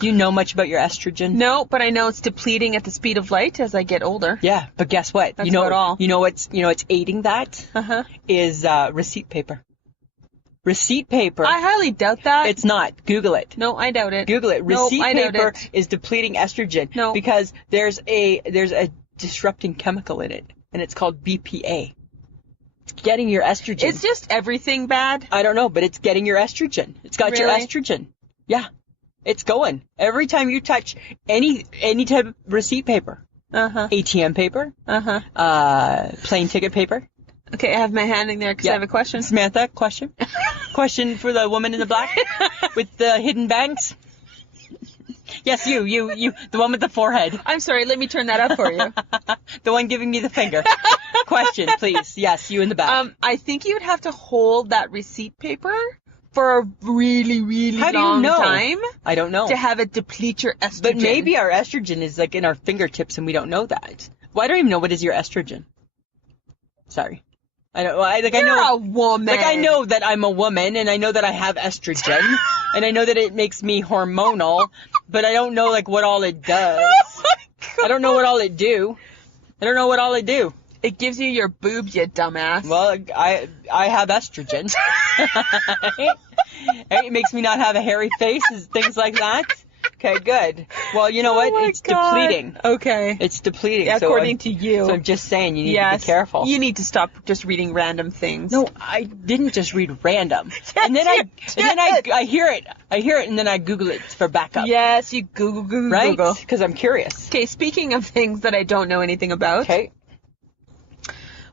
Do you know much about your estrogen? No, but I know it's depleting at the speed of light as I get older. Yeah, but guess what? That's you know about all. You know what's aiding that Uh-huh. is receipt paper. Receipt paper. I highly doubt that. It's not. Google it. No, I doubt it. Google it. Nope, Receipt I doubt paper it. is depleting estrogen. No. Because there's a disrupting chemical in it, and it's called BPA. It's getting your estrogen. Is just everything bad? I don't know, but it's getting your estrogen. It's got your Really? estrogen. Yeah. It's going. Every time you touch any type of receipt paper, Uh-huh. ATM paper, Uh-huh. plane ticket paper. Okay, I have my hand in there because I have a question. Samantha, question? Question for the woman in the black with the hidden bangs? Yes, you, the one with the forehead. I'm sorry, let me turn that up for you. The one giving me the finger. Question, please. Yes, you in the back. I think you would have to hold that receipt paper for a really, really How do you long know? time I don't know. to have it deplete your estrogen. But maybe our estrogen is like in our fingertips and we don't know that. Well, I don't even know what is your estrogen. Sorry. I don't. You're a woman. Like, I know that I'm a woman, and I know that I have estrogen, and I know that it makes me hormonal, but I don't know, like, what all it does. Oh my God. I don't know what all it do. I don't know what all it do. It gives you your boobs, you dumbass. Well, I have estrogen. It makes me not have a hairy face, things like that. Okay, good. Well, you know what? Oh my It's God. depleting. Okay. It's depleting. According to you. So I'm just saying, you need to Yes. be careful. You need to stop just reading random things. No, I didn't just read random. Yes, and then you I hear it, and then I Google it for backup. Yes, you Google. Right? Because I'm curious. Okay, speaking of things that I don't know anything about. Okay.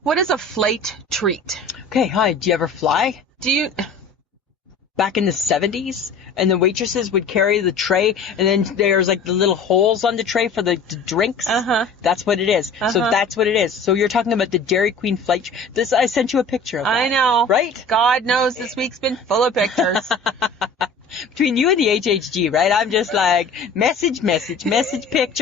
What is a flight treat? Okay, hi. Do you ever fly? Do you... Back in the 70s, and the waitresses would carry the tray, and then there's like the little holes on the tray for the drinks. Uh-huh. That's what it is. So Uh-huh. that's what it is. So you're talking about the Dairy Queen flight. This I sent you a picture of that. I know. Right? God knows this week's been full of pictures. Between you and the HHG, right? I'm just like, message, picture.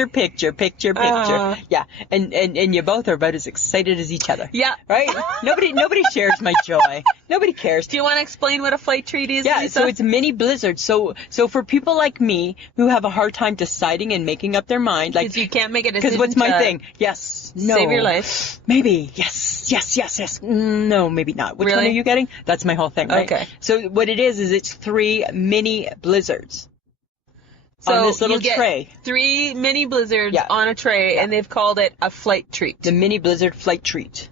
Yeah. And you both are about as excited as each other. Yeah. Right? Nobody shares my joy. Nobody cares. Do you want to explain what a flight treat is, Yeah, Lisa? so it's mini blizzards. So for people like me who have a hard time deciding and making up their mind, like, Because you can't make a decision. because what's my to thing? Yes, no. Save your life. Maybe. Yes. No, maybe not. Which one Really? are you getting? That's my whole thing, right? Okay. So what it is it's 3 mini blizzards So on this little you get tray. 3 mini blizzards Yeah. on a tray, and they've called it a flight treat. The mini blizzard flight treat.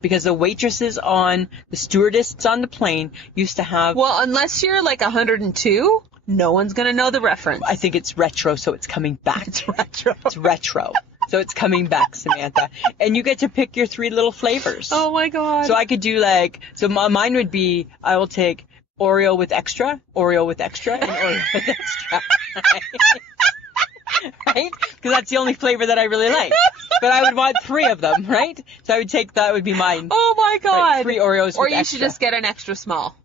Because the waitresses the stewardesses on the plane used to have, Well, unless you're like 102, no one's going to know the reference. I think it's retro, so it's coming back. It's retro. It's retro. So it's coming back, Samantha. And you get to pick your 3 little flavors. Oh my God. So I could do mine would be, I will take Oreo with extra, and Oreo with extra. right? Because that's the only flavor that I really like. But I would want 3 of them, right? So I would take that would be mine. Oh my God. Right, 3 Oreos. Or with you extra. should just get an extra small.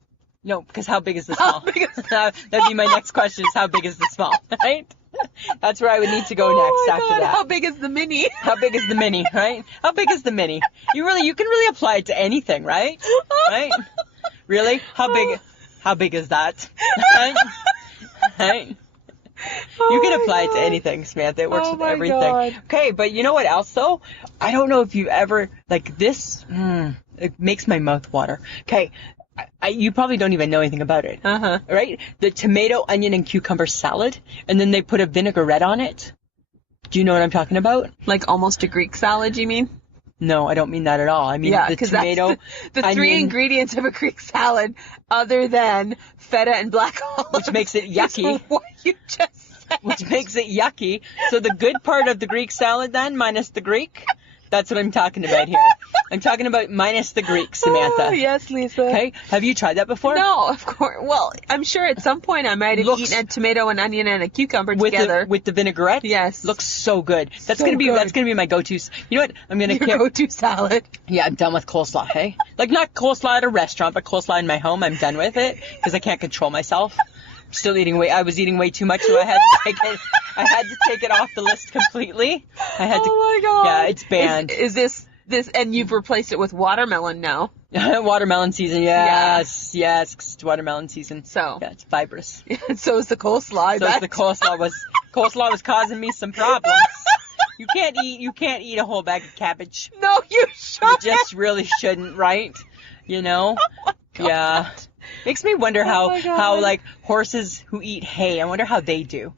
No, because how big is the small? How big is That'd be my next question: is how big is the small? Right? That's where I would need to go Oh next my after God, that. how big is the mini? How big is the mini, right? How big is the mini? You can really apply it to anything, right? Right? Really? How big is that? Right? Right? You can apply it to anything, Samantha. It works with everything. God. Okay, but you know what else though? I don't know if you've ever, like this, it makes my mouth water. Okay, you probably don't even know anything about it. Uh-huh. Right? The tomato, onion, and cucumber salad, and then they put a vinaigrette on it. Do you know what I'm talking about? Like almost a Greek salad, you mean? No, I don't mean that at all. I mean Yeah, the because tomato, the 3 onion, ingredients of a Greek salad, other than feta and black olives, which makes it yucky. is what you just said. Which makes it yucky. So the good part of the Greek salad then, minus the Greek, that's what I'm talking about here. I'm talking about minus the Greek, Samantha. Oh, yes, Lisa. Okay, have you tried that before? No, of course. Well, I'm sure at some point I might have eaten a tomato, an onion, and a cucumber together. With the vinaigrette? Yes. Looks so good. That's So gonna be good. that's gonna be my go-to. You know what? I'm gonna Your go-to salad. Yeah, I'm done with coleslaw, hey? Like not coleslaw at a restaurant, but coleslaw in my home. I'm done with it because I can't control myself. I'm still eating I was eating way too much, so I had to take it off the list completely. Oh my God. Yeah, it's banned. Is this and you've replaced it with watermelon now? Watermelon season, yes, 'cause it's watermelon season. So yeah, it's fibrous. so is the coleslaw. I bet. The coleslaw was causing me some problems. You can't eat a whole bag of cabbage. No, you You shouldn't. just really shouldn't, right? You know? Oh my God. Yeah. Makes me wonder my God. how like horses who eat hay, I wonder how they do.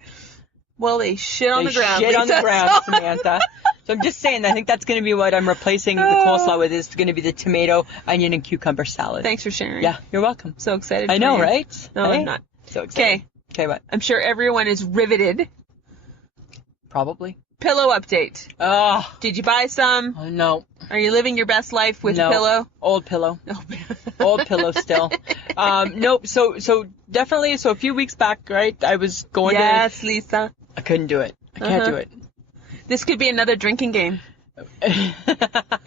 Well, they shit on the ground. Shit on the Lisa, ground, so- Samantha. So I'm just saying, I think that's going to be what I'm replacing the coleslaw with, is going to be the tomato, onion, and cucumber salad. Thanks for sharing. Yeah, you're welcome. So excited. I for know, you. right? No, Hey? I'm not. So excited. Okay. Okay, what? I'm sure everyone is riveted. Probably. Pillow update. Oh, Did you buy some? no. Are you living your best life with No. a pillow? Old pillow. No. Old pillow still. Nope. So definitely. So a few weeks back, right? I was going Yes, Lisa. to. I couldn't do it. I can't do it. This could be another drinking game.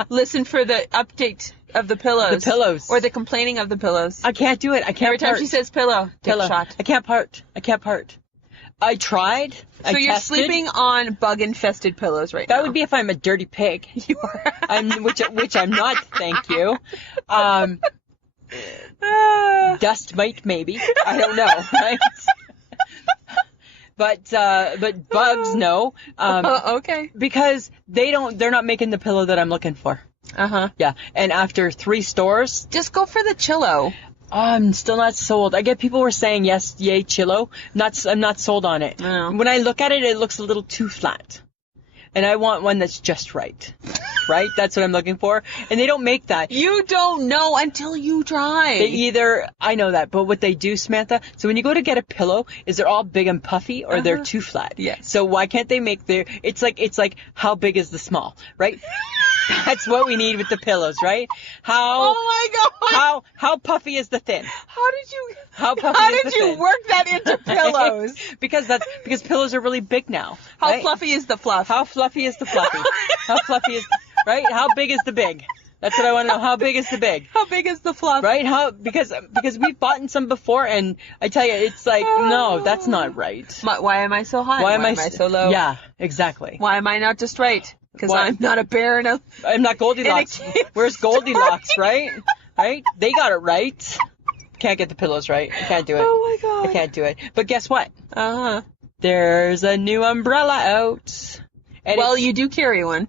Listen for the update of the pillows. The pillows. Or the complaining of the pillows. I can't do it. I can't. Every time part. she says pillow, take pillow. a shot. I can't part. I tried. So you're sleeping on bug-infested pillows right now. That would be if I'm a dirty pig. You are. which I'm not. Thank you. Dust mite maybe. I don't know. Right? But bugs no. Okay. Because they're not making the pillow that I'm looking for. Uh-huh. Yeah. And after 3 stores, Just go for the Chillo. I'm still not sold. I get people were saying yes, yay, Chillo. I'm not sold on it. No. When I look at it, it looks a little too flat. And I want one that's just right. Right? That's what I'm looking for. And they don't make that. You don't know until you try. I know that, but what they do, Samantha, so when you go to get a pillow, is they're all big and puffy or they're too flat? Yes. So why can't they make it's like how big is the small, right? That's what we need with the pillows, right? Oh my God. How puffy is the thin? How did you thin? work that into pillows? because pillows are really big now. How right? fluffy is the fluff? How fluffy is the fluffy? How fluffy is right? How big is the big? That's what I want to know. How big is the big? How big is the fluff? Right? Because we've bought some before, and I tell you, it's like no, that's not right. Why am I so high? Why am I so low? Yeah, exactly. Why am I not just right? Because Why- I'm not a bear and a... I'm not Goldilocks. And a kid Where's Goldilocks? Right? Right? They got it right. Can't get the pillows right. I can't do it. Oh my God. I can't do it. But guess what? Uh-huh. There's a new umbrella out. And Well, you do carry one.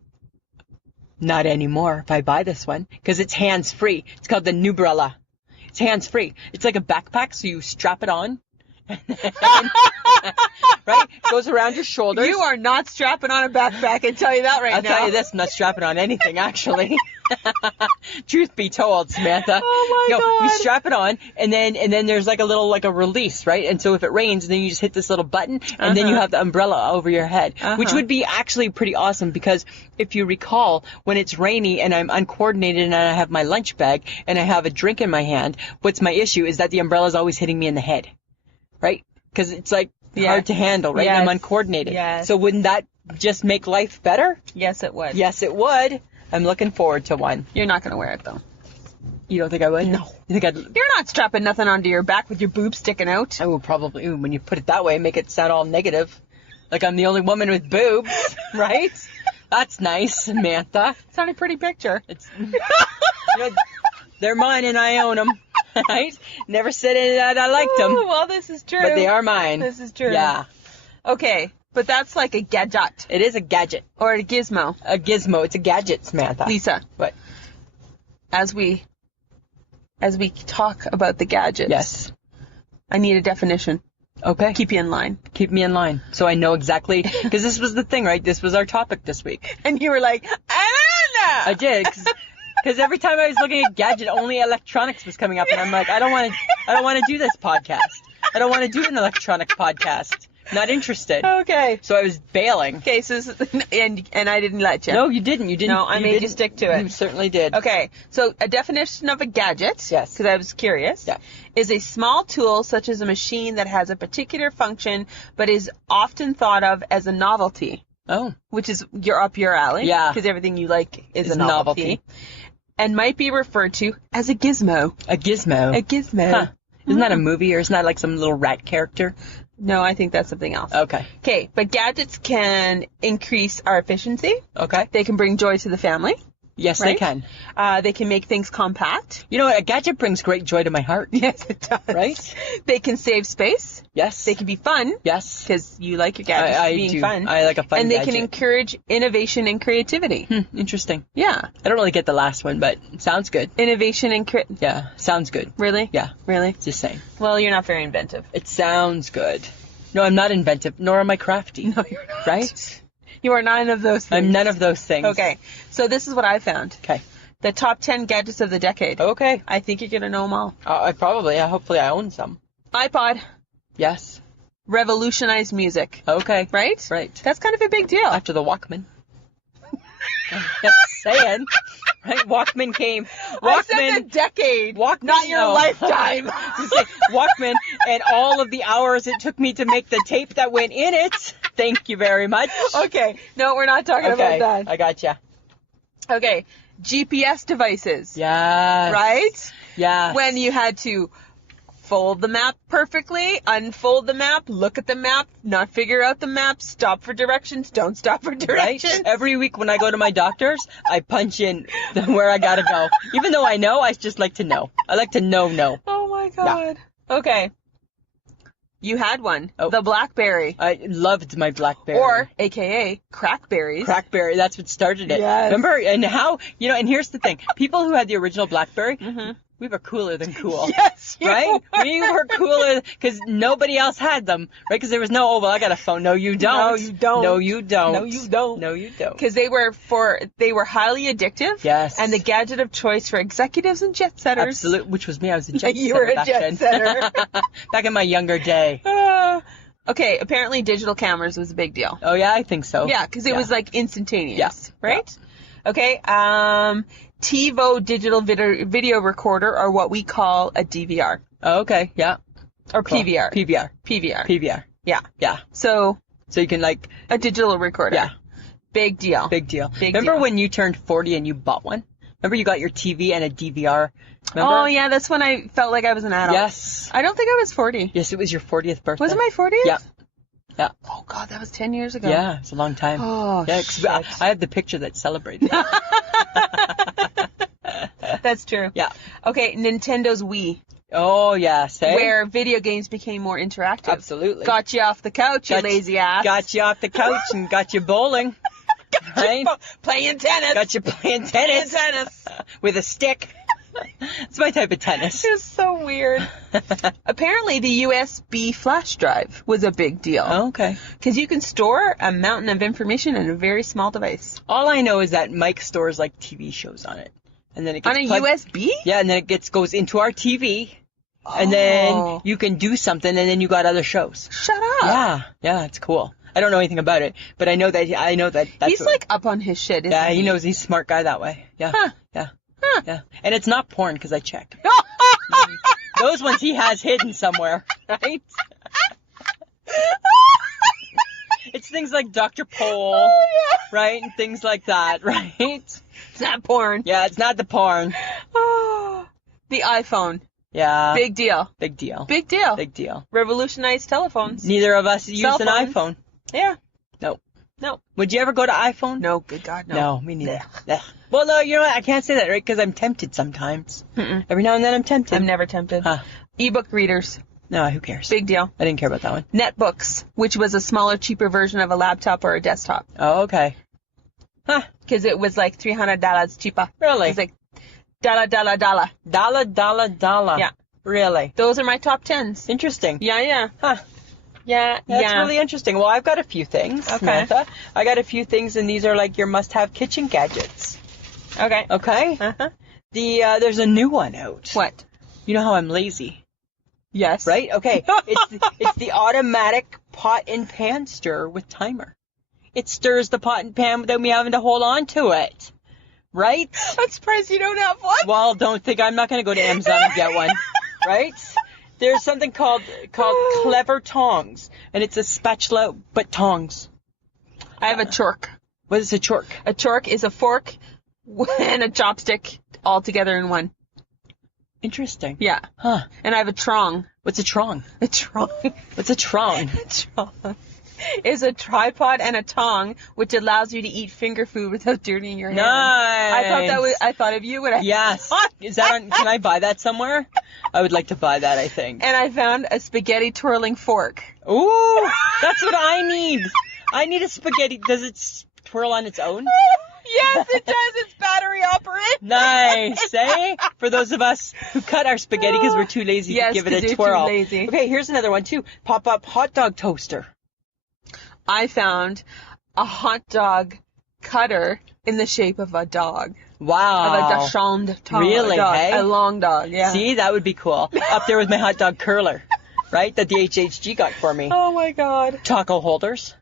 not anymore if I buy this one, because it's hands-free. It's called the Numbrella. It's hands-free. It's like a backpack, so you strap it on. Right? It goes around your shoulders. You are not strapping on a backpack, I can tell you that right I'll now. tell you this, I'm not strapping on anything, actually. Truth be told, Samantha. Oh my God. You strap it on, and then there's like a release, right? And so if it rains, then you just hit this little button, and then you have the umbrella over your head, which would be actually pretty awesome, because if you recall, when it's rainy and I'm uncoordinated and I have my lunch bag and I have a drink in my hand, what's my issue is that the umbrella is always hitting me in the head, right? Because it's like, hard to handle, right? Yes. I'm uncoordinated. Yes. So wouldn't that just make life better? Yes, it would. Yes, it would. I'm looking forward to one. You're not going to wear it, though. You don't think I would? No. You think I'd... You're not strapping nothing onto your back with your boobs sticking out. I would probably, when you put it that way, make it sound all negative. Like I'm the only woman with boobs, right? That's nice, Samantha. It's not a pretty picture. It's, they're mine and I own them, right? Never said that I liked them. Oh, well, this is true. But they are mine. This is true. Yeah. Okay, but that's like a gadget. It is a gadget. Or a gizmo. A gizmo. It's a gadget, Samantha. Lisa. What? As we talk about the gadgets. Yes. I need a definition. Okay. Keep you in line. Keep me in line so I know exactly, because this was the thing, right? This was our topic this week. And you were like, I I did, because every time I was looking at gadget, only electronics was coming up, and I'm like, I don't want to do this podcast. I don't want to do an electronic podcast. Not interested. Okay. So I was bailing. Okay, so and I didn't let you. No, you didn't. You didn't. No, I made you stick to it. You certainly did. Okay, so a definition of a gadget, Yes. because I was curious, Yeah. is a small tool such as a machine that has a particular function but is often thought of as a novelty, Oh. which is up your alley. Yeah. Because everything you like is It's a novelty. And might be referred to as a gizmo. A gizmo. A gizmo. Huh. Isn't that a movie, or isn't that like some little rat character? No, I think that's something else. Okay. Okay, but gadgets can increase our efficiency. Okay. They can bring joy to the family. Yes, Right? they can. They can make things compact. You know what? A gadget brings great joy to my heart. Yes, it does. Right? They can save space. Yes. They can be fun. Yes. Because you like your gadgets I being do. fun. I like a fun And they gadget. can encourage innovation and creativity. Interesting. Yeah. I don't really get the last one, but it sounds good. Innovation and Yeah, sounds good. Really? Yeah, Really? just saying. Well, you're not very inventive. It sounds good. No, I'm not inventive, nor am I crafty. No, you're not. Right? You are none of those things. I'm none of those things. Okay. So this is what I found. Okay. The top 10 gadgets of the decade. Okay. I think you're going to know them all. Hopefully I own some. iPod. Yes. Revolutionized music. Okay. Right? Right. That's kind of a big deal. After the Walkman. Just saying. Right? Walkman came. I said the decade. Walkman, not your no. lifetime. Just say Walkman and all of the hours it took me to make the tape that went in it. Thank you very much. Okay. No, we're not talking Okay. about that. I gotcha. Okay. GPS devices. Yeah. Right? Yeah. When you had to fold the map perfectly, unfold the map, look at the map, not figure out the map, stop for directions, don't stop for Right? directions. Every week when I go to my doctor's, I punch in where I gotta go. Even though I know, I just like to know. I like to know. Oh my god. Okay. You had one. Oh. The BlackBerry. I loved my BlackBerry. Or, aka, Crackberries. Crackberry, that's what started it. Yes. Remember? And how, and here's the thing. People who had the original BlackBerry, we were cooler than cool. Yes, you Right? were. We were cooler because nobody else had them, right? Because there was no, I got a phone. No, you don't. No, you don't. No, you don't. No, you don't. No, you don't. Because they were highly addictive. Yes. And the gadget of choice for executives and jet setters. Absolutely, which was me. I was a jet setter. You were a back jet then. setter. Back in my younger day. Okay, apparently digital cameras was a big deal. Oh, yeah, I think so. Yeah, because it was like instantaneous. Yeah. Right? Yeah. Okay, TiVo digital video recorder, or what we call a DVR. Oh, okay, yeah. Or Cool. PVR. PVR. PVR. Yeah. Yeah. So, So you can a digital recorder. Yeah. Big deal. Big deal. Big Remember deal. when you turned 40 and you bought one? Remember you got your TV and a DVR? Remember? Oh, yeah, that's when I felt like I was an adult. Yes. I don't think I was 40. Yes, it was your 40th birthday. Was it my 40th? Yeah. Yeah. Oh, God, that was 10 years ago. Yeah, it's a long time. Oh, yeah, 'cause shit. I have the picture that celebrated it. That's true. Yeah. Okay, Nintendo's Wii, Oh, yeah. Say? where video games became more interactive. Absolutely. Got you off the couch, you Got you- lazy ass. Got you off the couch and got you bowling. Right? Playing tennis. Got you playing Playing tennis. tennis. With a stick. It's my type of tennis. It's so weird. Apparently, the USB flash drive was a big deal. Oh, okay. Because you can store a mountain of information in a very small device. All I know is that Mike stores like TV shows on it. And then it gets On a plugged- USB? Yeah, and then it goes into our TV. And then you can do something, and then you got other shows. Shut up. Yeah, it's cool. I don't know anything about it, but I know that that's He's like up on his shit, isn't yeah, he? he knows he's a smart guy that way. Yeah, Huh. yeah, Huh. yeah. And it's not porn because I checked. Those ones he has hidden somewhere, right? things like Dr. Pole, Oh, yeah. right? And things like that, right? It's not porn. Yeah, it's not the porn. Oh, the iPhone. Yeah. Big deal. Big deal. Big deal. Big deal. Revolutionized telephones. Neither of us use Cell an phones. iPhone. Yeah. No. No. Would you ever go to iPhone? No, good God, no. No, me neither. Ugh. Well, no, you know what? I can't say that, right? Because I'm tempted sometimes. Mm-mm. Every now and then I'm tempted. I'm never tempted. Huh. Ebook readers. No, who cares? Big deal. I didn't care about that one. Netbooks, which was a smaller, cheaper version of a laptop or a desktop. Oh, okay. Huh. Because it was like $300 cheaper. Really? It was like $. Dollar. Yeah. Really? Those are my top 10s. Interesting. Yeah. Huh. Yeah, That's really interesting. Well, I've got a few things, Okay. Samantha. I got a few things, and these are like your must-have kitchen gadgets. Okay. Okay? Uh-huh. There's a new one out. What? You know how I'm lazy, Yes. right? Okay. It's the automatic pot and pan stir with timer. It stirs the pot and pan without me having to hold on to it. Right? I'm surprised you don't have one. Well, don't think I'm not going to go to Amazon and get one. Right? There's something called Clever Tongs, and it's a spatula but tongs. I have a chork. What is a chork? A chork is a fork and a chopstick all together in one. Interesting. Yeah. Huh. And I have a trong. What's a trong? A trong. What's a trong? A trong is a tripod and a tong, which allows you to eat finger food without dirtying your hands. Nice. I thought of you when I Yes. Is that on, can I buy that somewhere? I would like to buy that, I think. And I found a spaghetti twirling fork. Ooh, that's what I need. I need a spaghetti. Does it twirl on its own? Yes, it does. It's battery operated. Nice, eh? For those of us who cut our spaghetti because we're too lazy Yes, to give 'cause it a you're twirl. too lazy. Okay, here's another one too. Pop-up hot dog toaster. I found a hot dog cutter in the shape of a dog. Wow. Of a dachshund dog. Really, dog. hey? A long dog, yeah. See, that would be cool. Up there with my hot dog curler, right? That the HHG got for me. Oh my God. Taco holders,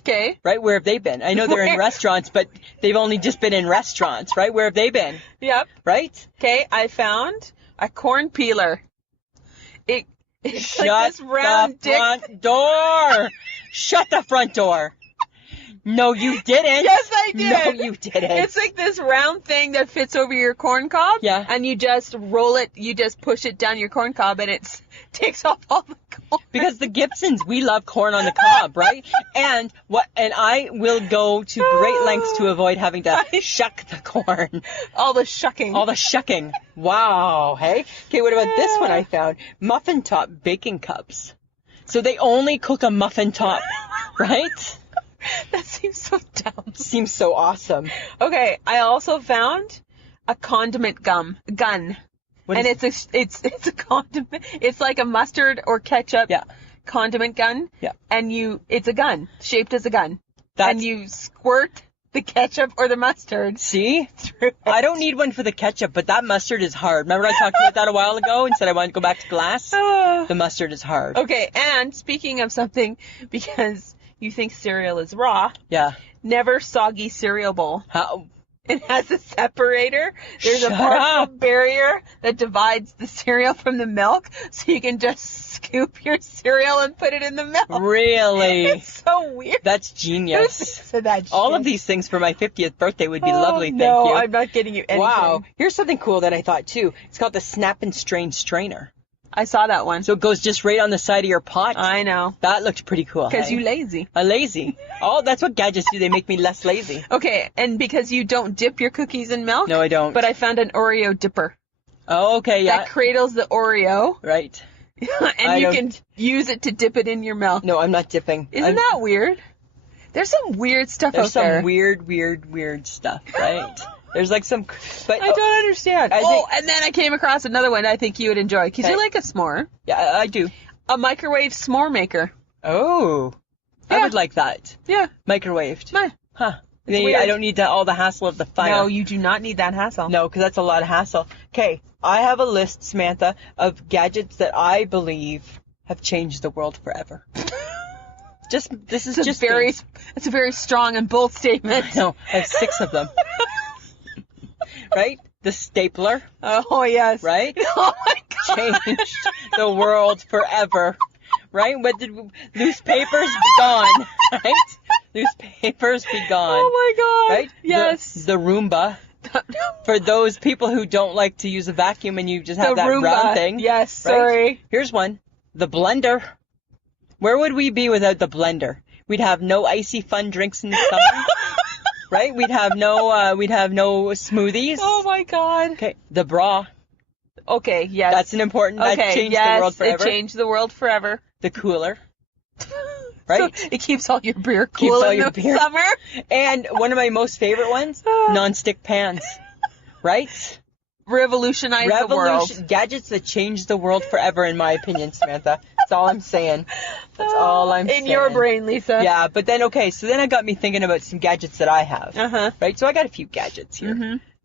Okay. right? Where have they been? I know they're in Where? restaurants, but they've only just been in restaurants, right? Where have they been? Yep. Right? Okay, I found a corn peeler. It's Shut like this round the dick. front door. Shut the front door. No, you didn't. Yes, I did. No, you didn't. It's like this round thing that fits over your corn cob. Yeah. And you just roll it, you just push it down your corn cob and it takes off all the corn. Because the Gibsons, we love corn on the cob, right? And I will go to great lengths to avoid having to shuck the corn. All the shucking. All the shucking. Wow, hey? Okay, what about this one I found? Muffin top baking cups. So they only cook a muffin top, right? That seems so dumb. Seems so awesome. Okay, I also found a condiment gun. What And is it's a condiment. It's like a mustard or ketchup Yeah. condiment gun. Yeah. And it's a gun, shaped as a gun. That's- And you squirt the ketchup or the mustard See? through it. I don't need one for the ketchup, but that mustard is hard. Remember I talked about that a while ago and said I wanted to go back to glass? Ah. The mustard is hard. Okay, and speaking of something, because you think cereal is raw, Yeah. never soggy cereal bowl. How? It has a separator. There's a Shut partial up. barrier that divides the cereal from the milk, so you can just scoop your cereal and put it in the milk. Really? It's so weird. That's genius. So that All shit. of these things for my 50th birthday would be Oh, lovely, thank no, you. I'm not getting you anything. Wow. Here's something cool that I thought too. It's called the Snap and Strain Strainer. I saw that one. So it goes just right on the side of your pot. I know. That looked pretty cool. Because hey? you lazy. I'm lazy. Oh, that's what gadgets do. They make me less lazy. Okay, and because you don't dip your cookies in milk. No, I don't. But I found an Oreo dipper. Oh, okay, yeah. That cradles the Oreo, Right. and I you don't- can use it to dip it in your milk. No, I'm not dipping. Isn't that weird? There's some weird stuff There's out there. some weird stuff, right? There's like some, but I don't understand. I Oh, think- and then I came across another one I think you would enjoy, because you Okay. like a s'more. yeah, I do. A microwave s'more maker. Oh, I Yeah. would like that. Yeah. Microwaved. Meh. Huh. It's I weird. don't need all the hassle of the fire. No, you do not need that hassle. No, because that's a lot of hassle. Okay, I have a list, Samantha, of gadgets that I believe have changed the world forever. This is It's just a very strong and bold statement. No, I have 6 of them. Right? The stapler, Oh, yes. right? Oh, my God. Changed the world forever. right? Loose papers be gone, right? Loose papers be gone. Oh my God. Right? Yes. The Roomba. For those people who don't like to use a vacuum and you just have that Roomba. round thing. Yes, right? sorry. Here's one. The blender. Where would we be without the blender? We'd have no icy fun drinks in the summer. Right? We'd have no smoothies. Oh my God. Okay. The bra. Okay, yes. That's an important, that changed the world forever. It changed the world forever. The cooler. Right? So it keeps all your beer cool in the summer. And one of my most favorite ones, non-stick pans. Right? Revolutionize the world. Gadgets that changed the world forever, in my opinion, Samantha. That's all I'm saying. That's all I'm saying. In your brain, Lisa. Yeah, but then, okay, so then it got me thinking about some gadgets that I have. Uh-huh. Right? So I got a few gadgets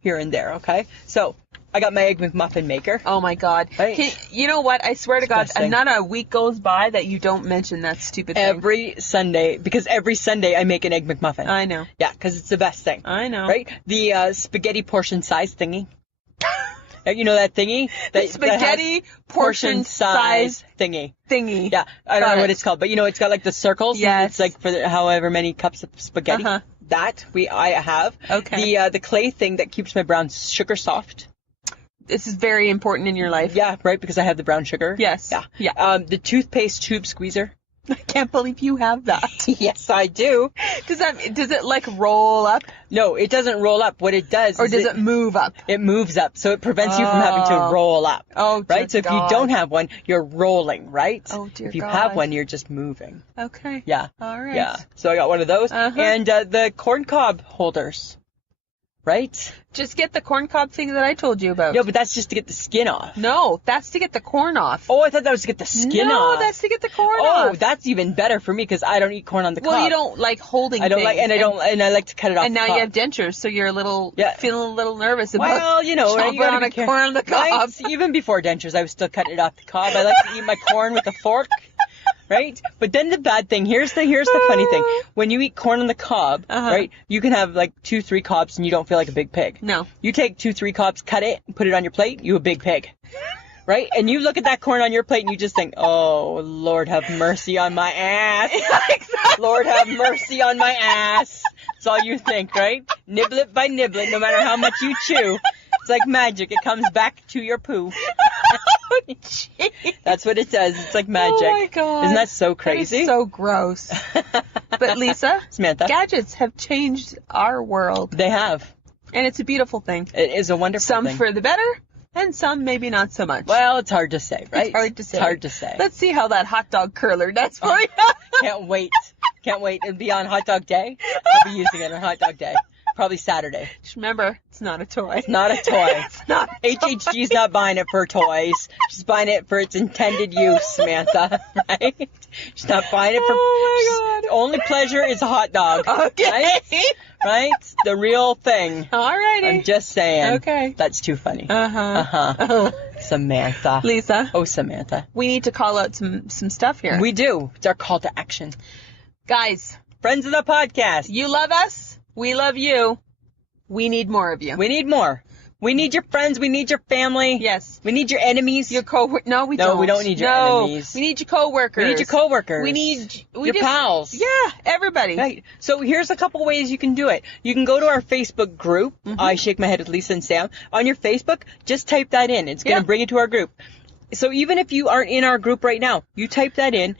here and there, okay? So I got my Egg McMuffin maker. Oh my God. Right. You know what? I swear to God, Disgusting. not a week goes by that you don't mention that stupid thing. Every Sunday, because every Sunday I make an Egg McMuffin. I know. Yeah, because it's the best thing. I know. Right? The spaghetti portion size thingy. You know that thingy? The spaghetti portion size thingy. Thingy. Yeah, I don't know what it's called, but you know, it's got like the circles. Yes. It's like for however many cups of spaghetti. Uh-huh. That I have. Okay. The clay thing that keeps my brown sugar soft. This is very important in your life. Yeah, right, because I have the brown sugar. Yes. Yeah. Yeah. The toothpaste tube squeezer. I can't believe you have that. Yes, I do. Does it like roll up? No, it doesn't roll up. What it does Or is does it move up? It moves up, so it prevents you from having to roll up. Oh, dear right? So if you God. don't have one, you're rolling, right? Oh, dear If you God. have one, you're just moving. Okay. Yeah. All right. Yeah. So I got one of those. Uh-huh. And the corn cob holders. Right? Just get the corn cob thing that I told you about. No, but that's just to get the skin off. No, that's to get the corn off. Oh, I thought that was to get the skin off. No, that's to get the corn off. Oh, that's even better for me because I don't eat corn on the cob. Well, you don't like holding I don't things. like, and I like to cut it off. And the now cob. you have dentures, so you're feeling a little nervous about Well, you know, chomping you gotta on be a corn on the cob. Right? Even before dentures, I was still cutting it off the cob. I like to eat my corn with a fork. Right? But then the bad thing, here's the funny thing. When you eat corn on the cob, right, you can have like 2-3 cobs and you don't feel like a big pig. No. You take 2-3 cobs, cut it, and put it on your plate, you a big pig. Right? And you look at that corn on your plate and you just think, oh, Lord have mercy on my ass. Exactly. Lord have mercy on my ass. That's all you think, right? Niblet by niblet, no matter how much you chew. It's like magic. It comes back to your poo. That's what it does. It's like magic. Oh my God. Isn't that so crazy? That is so gross. But Lisa, Samantha, gadgets have changed our world. they have. And it's a beautiful thing. It is a wonderful Some thing. for the better, and some maybe not so much. Well, it's hard to say, right? It's hard to say. It's hard to say. Let's see how that hot dog curler does for you. Can't wait. Can't wait. It'll be on Hot Dog Day. I'll be using it on Hot Dog Day. Probably Saturday. Just remember, it's not a toy. It's not a toy. It's not a toy. HHG's not buying it for toys. She's buying it for its intended use, Samantha. Right? She's not buying it for... Oh, my God. Only pleasure is a hot dog. Okay. Right? Right? The real thing. Alrighty. I'm just saying. Okay. That's too funny. Uh-huh. Uh-huh. Samantha. Lisa, Oh, Samantha. we need to call out some stuff here. We do. It's our call to action. Guys, Friends of the podcast. you love us. We love you. We need more of you. We need more. We need your friends. We need your family. Yes. We need your enemies. Your No, we No, don't. we don't need your No, enemies. we need your coworkers. We need your coworkers. We need your pals. Yeah, everybody. Right. So here's a couple ways you can do it. You can go to our Facebook group. Mm-hmm. I Shake My Head with Lisa and Sam. On your Facebook, just type that in. It's going to bring you to our group. So even if you aren't in our group right now, you type that in.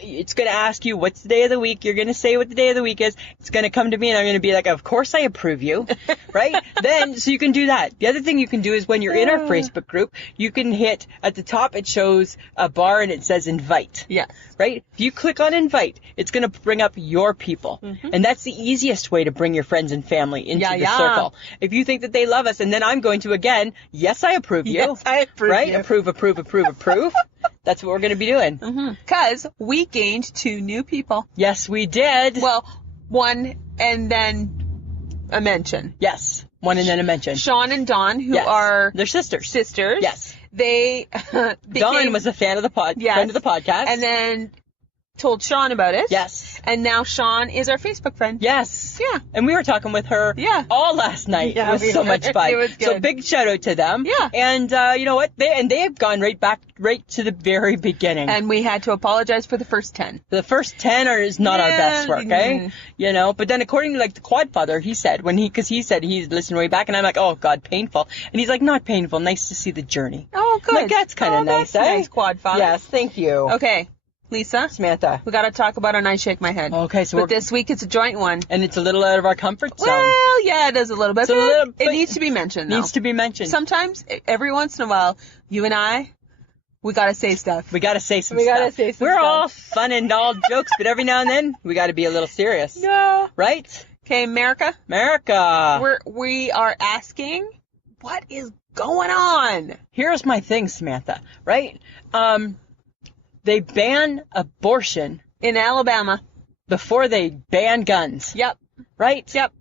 It's going to ask you what's the day of the week. You're going to say what the day of the week is. It's going to come to me and I'm going to be like, of course I approve you. Right? Then, so you can do that. The other thing you can do is when you're in our Facebook group, you can hit at the top, it shows a bar and it says invite. Yeah. Right? If you click on invite, it's going to bring up your people. Mm-hmm. And that's the easiest way to bring your friends and family into the circle. If you think that they love us, and then I'm going to again, yes, I approve you. Yes, I approve right? you. Approve. That's what we're going to be doing. Because we gained 2 new people. Yes, we did. Well, 1 and then a mention. Yes. 1 and then a mention. Sean and Dawn, who Yes. are... They're sisters. Sisters. Yes. They Dawn was a fan of the friend of the podcast. And then told Sean about it. Yes. And now Sean is our Facebook friend. Yes. Yeah. And we were talking with her all last night. Yeah, it was so much fun. It was good. So big shout out to them. Yeah. And you know what? They have gone right to the very beginning. And we had to apologize for the first 10. The first 10 is not our best work, eh? You know, but then according to like the Quadfather, he said because he said he's listening way back, and I'm like, oh God, painful. And he's like, not painful, nice to see the journey. Oh, good. Like, that's kind of nice, that's eh? Nice, Quadfather. Yes, thank you. Okay, Lisa. Samantha. We got to talk about an I shake my head. Okay, so but this week it's a joint one. And it's a little out of our comfort zone. Well, yeah, it is a little bit. But it needs to be mentioned, though. Needs to be mentioned. Sometimes, every once in a while, you and I, we got to say stuff. We got to say some stuff. We got to say some We're stuff. all fun and all jokes, but every now and then, we got to be a little serious. No. Right? Okay, America. We are asking, what is going on? Here's my thing, Samantha. Right? They ban abortion in Alabama before they ban guns. Yep. Right? Yep.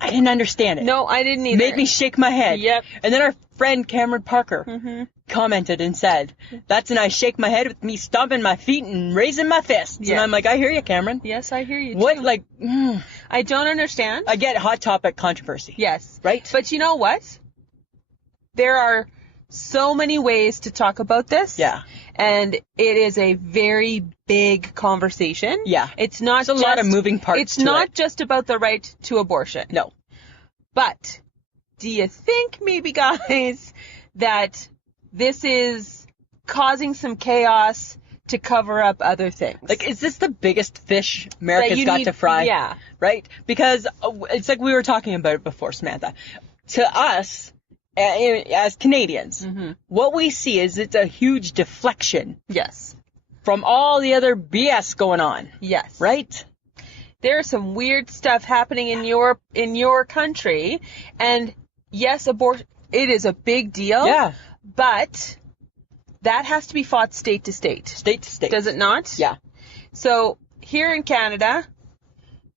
I didn't understand it. No, I didn't either. Made me shake my head. Yep. And then our friend Cameron Parker commented and said, that's an I shake my head with me stomping my feet and raising my fists. Yeah. And I'm like, I hear you, Cameron. Yes, I hear you, What, too. like, I don't understand. I get hot topic controversy. Yes. Right? But you know what? There are so many ways to talk about this. Yeah. And it is a very big conversation. Yeah. It's not There's a lot of moving parts. It's not just about the right to abortion. No. But do you think maybe, guys, that this is causing some chaos to cover up other things? Like, is this the biggest fish America's got to fry? Yeah. Right? Because it's like we were talking about it before, Samantha. To us, as Canadians, what we see is it's a huge deflection. Yes. From all the other BS going on. Yes. Right? There's some weird stuff happening in your country, and yes, abortion, it is a big deal. Yeah. But that has to be fought state to state. State to state. Does it not? Yeah. So here in Canada,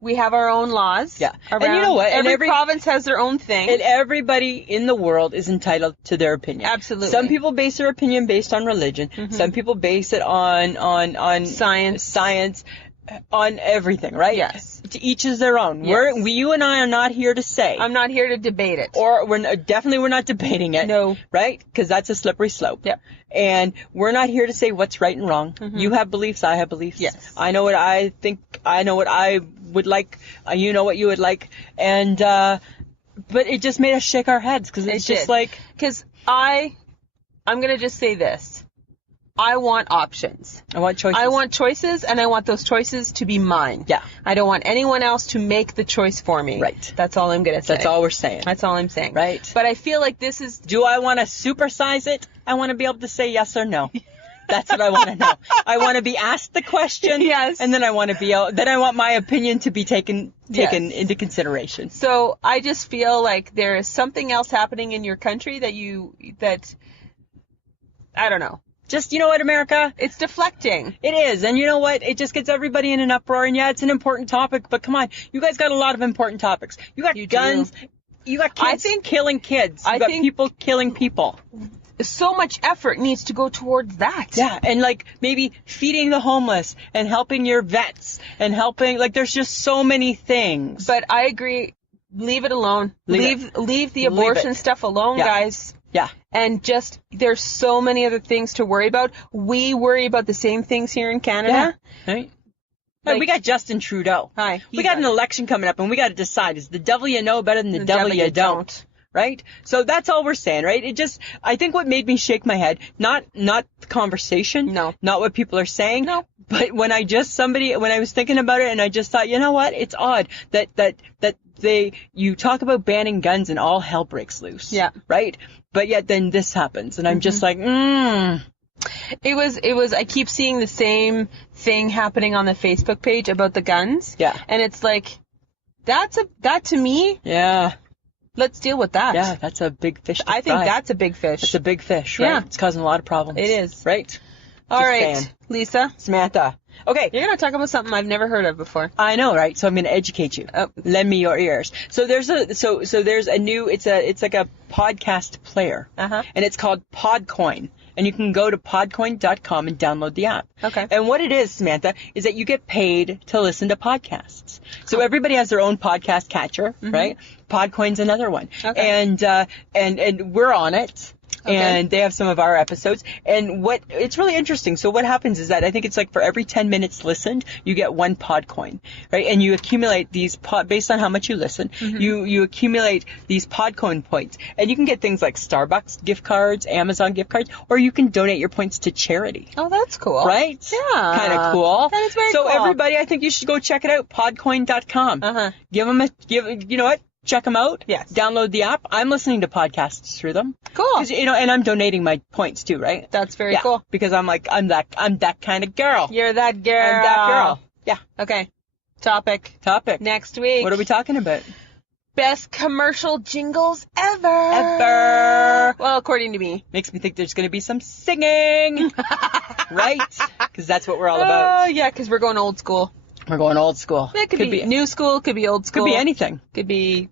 we have our own laws. Yeah. And you know what? Every province has their own thing. And everybody in the world is entitled to their opinion. Absolutely. Some people base their opinion based on religion. Some people base it on science, on everything, right? Yes. To each is their own. Yes. You and I are not here to say. I'm not here to debate it. Or we're not debating it. No. Right? Because that's a slippery slope. Yep. And we're not here to say what's right and wrong. You have beliefs, I have beliefs. Yes. I know what I think, I know what I would like, you know what you would like. And, but it just made us shake our heads because it's just like. Because I'm going to just say this. I want options. I want choices. I want choices, and I want those choices to be mine. Yeah. I don't want anyone else to make the choice for me. Right. That's all I'm going to say. That's all we're saying. That's all I'm saying. Right. But I feel like this is... Do I want to supersize it? I want to be able to say yes or no. That's what I want to know. I want to be asked the question. Yes. And then I want my opinion to be taken into consideration. So I just feel like there is something else happening in your country that I don't know. Just, you know what, America? It's deflecting. It is. And you know what? It just gets everybody in an uproar. And yeah, it's an important topic, but come on. You guys got a lot of important topics. You got guns. You got kids killing kids. You got people killing people. So much effort needs to go towards that. Yeah, and like maybe feeding the homeless and helping your vets and helping, like there's just so many things. But I agree. Leave it alone. Leave the abortion stuff alone, guys. Yeah. And just, there's so many other things to worry about. We worry about the same things here in Canada. Yeah. Right. Like, we got Justin Trudeau. Hi. We got an election coming up, and we got to decide, is the devil you know better than the devil you don't? Right? So that's all we're saying, right? I think what made me shake my head, not the conversation. No. Not what people are saying. No. But when I was thinking about it, and I just thought, you know what? It's odd that you talk about banning guns and all hell breaks loose. Yeah. Right? But yet then this happens, and I'm just like, It was, I keep seeing the same thing happening on the Facebook page about the guns. Yeah. And it's like, that to me. Yeah. Let's deal with that. Yeah, that's a big fish to I think fry. that's a big fish. It's a big fish, right? Yeah. It's causing a lot of problems. It is. Right? All Just right, saying. Lisa. Samantha. Okay. You're going to talk about something I've never heard of before. I know, right? So I'm going to educate you. Oh. Lend me your ears. So there's a new, it's like a podcast player. Uh-huh. And it's called Podcoin. And you can go to podcoin.com and download the app. Okay. And what it is, Samantha, is that you get paid to listen to podcasts. So everybody has their own podcast catcher, right? Podcoin's another one. Okay. And we're on it. Okay. And they have some of our episodes. And it's really interesting. So what happens is that I think it's like for every 10 minutes listened, you get 1 Podcoin, right? And you accumulate these based on how much you listen, you accumulate these Podcoin points. And you can get things like Starbucks gift cards, Amazon gift cards, or you can donate your points to charity. Oh, that's cool. Right? Yeah. Kind of cool. That is very cool. So everybody, I think you should go check it out, podcoin.com. You know what? Check them out. Yes. Download the app. I'm listening to podcasts through them. Cool. 'Cause, and I'm donating my points too, right? That's very cool. Because I'm that kind of girl. You're that girl. I'm that girl. Yeah. Okay. Topic. Next week. What are we talking about? Best commercial jingles ever. Well, according to me. Makes me think there's going to be some singing. Right? Because that's what we're all about. Oh, yeah, because we're going old school. We're going old school. It could be new school, could be old school. Could be anything. Could be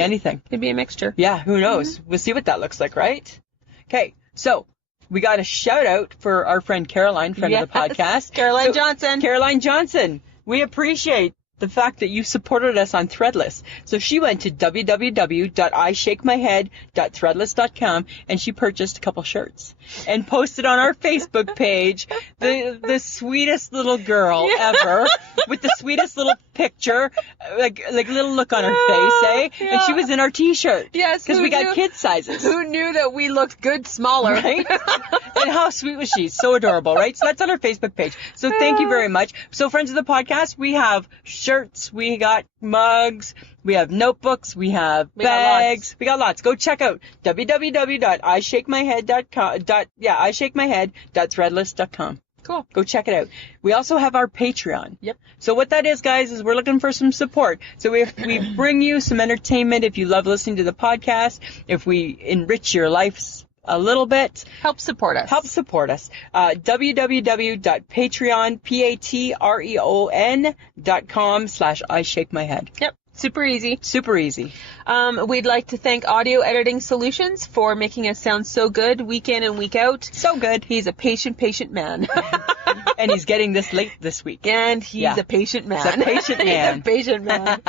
anything. Could be a mixture. Yeah, who knows? We'll see what that looks like, right? Okay, so we got a shout out for our friend Caroline, friend of the podcast. Caroline Johnson. Caroline Johnson. We appreciate the fact that you supported us on Threadless. So she went to www.ishakemyhead.threadless.com and she purchased a couple shirts and posted on our Facebook page the sweetest little girl ever with the sweetest little picture, like little look on her face, eh? Yeah. And she was in our t-shirt. Yes, because we got kid sizes. Who knew that we looked good smaller? Right? And how sweet was she? So adorable, right? So that's on our Facebook page. So thank you very much. So friends of the podcast, we have shirts, we got mugs, we have notebooks, we have bags, we got lots. Go check out ishakemyhead.threadless.com. Cool. Go check it out. We also have our Patreon. Yep. So what that is, guys, is we're looking for some support. So if we bring you some entertainment, if you love listening to the podcast, if we enrich your lives a little bit, help support us. www.patreon.com/ishakemyhead. Yep. Super easy. Super easy. We'd like to thank Audio Editing Solutions for making us sound so good week in and week out. So good. He's a patient man. And he's getting this late this week. And he's a patient man. He's a patient man. He's a patient man.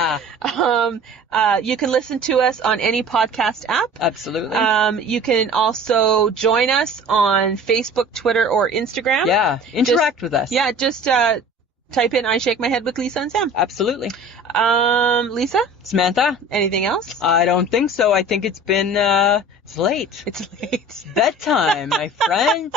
You can listen to us on any podcast app. Absolutely. You can also join us on Facebook, Twitter, or Instagram. Yeah. Interact with us. Yeah, just type in I Shake My Head with Lisa and Sam. Absolutely. Lisa? Samantha? Anything else? I don't think so. I think it's been, it's late. It's late. It's bedtime, my friend.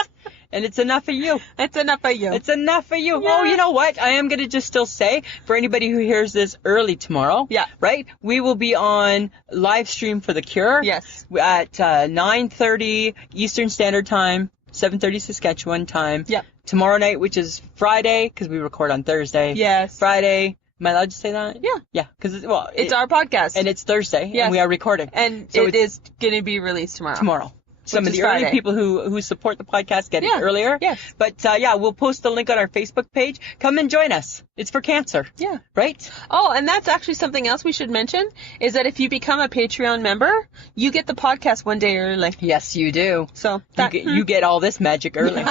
And it's enough of you. It's enough of you. It's enough of you. Yeah. Oh, you know what? I am going to just still say, for anybody who hears this early tomorrow, right? We will be on live stream for The Cure. Yes. At 9:30 Eastern Standard Time, 7:30 Saskatchewan time. Yep. Tomorrow night, which is Friday, because we record on Thursday. Yes. Friday. Am I allowed to say that? Yeah. Yeah, because it's our podcast. And it's Thursday. Yes. And we are recording. And so it is going to be released tomorrow. Tomorrow. Some of the Friday. early people who support the podcast get it earlier. Yes. But, we'll post the link on our Facebook page. Come and join us. It's for cancer. Yeah. Right? Oh, and that's actually something else we should mention, is that if you become a Patreon member, you get the podcast one day early. Yes, you do. So you get all this magic early.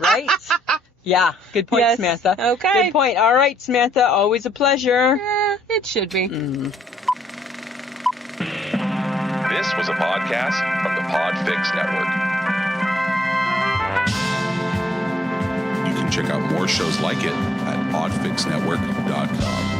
Right? Yeah. Good point, Samantha. Okay. Good point. All right, Samantha. Always a pleasure. Yeah, it should be. This was a podcast from the Podfix Network. You can check out more shows like it at podfixnetwork.com.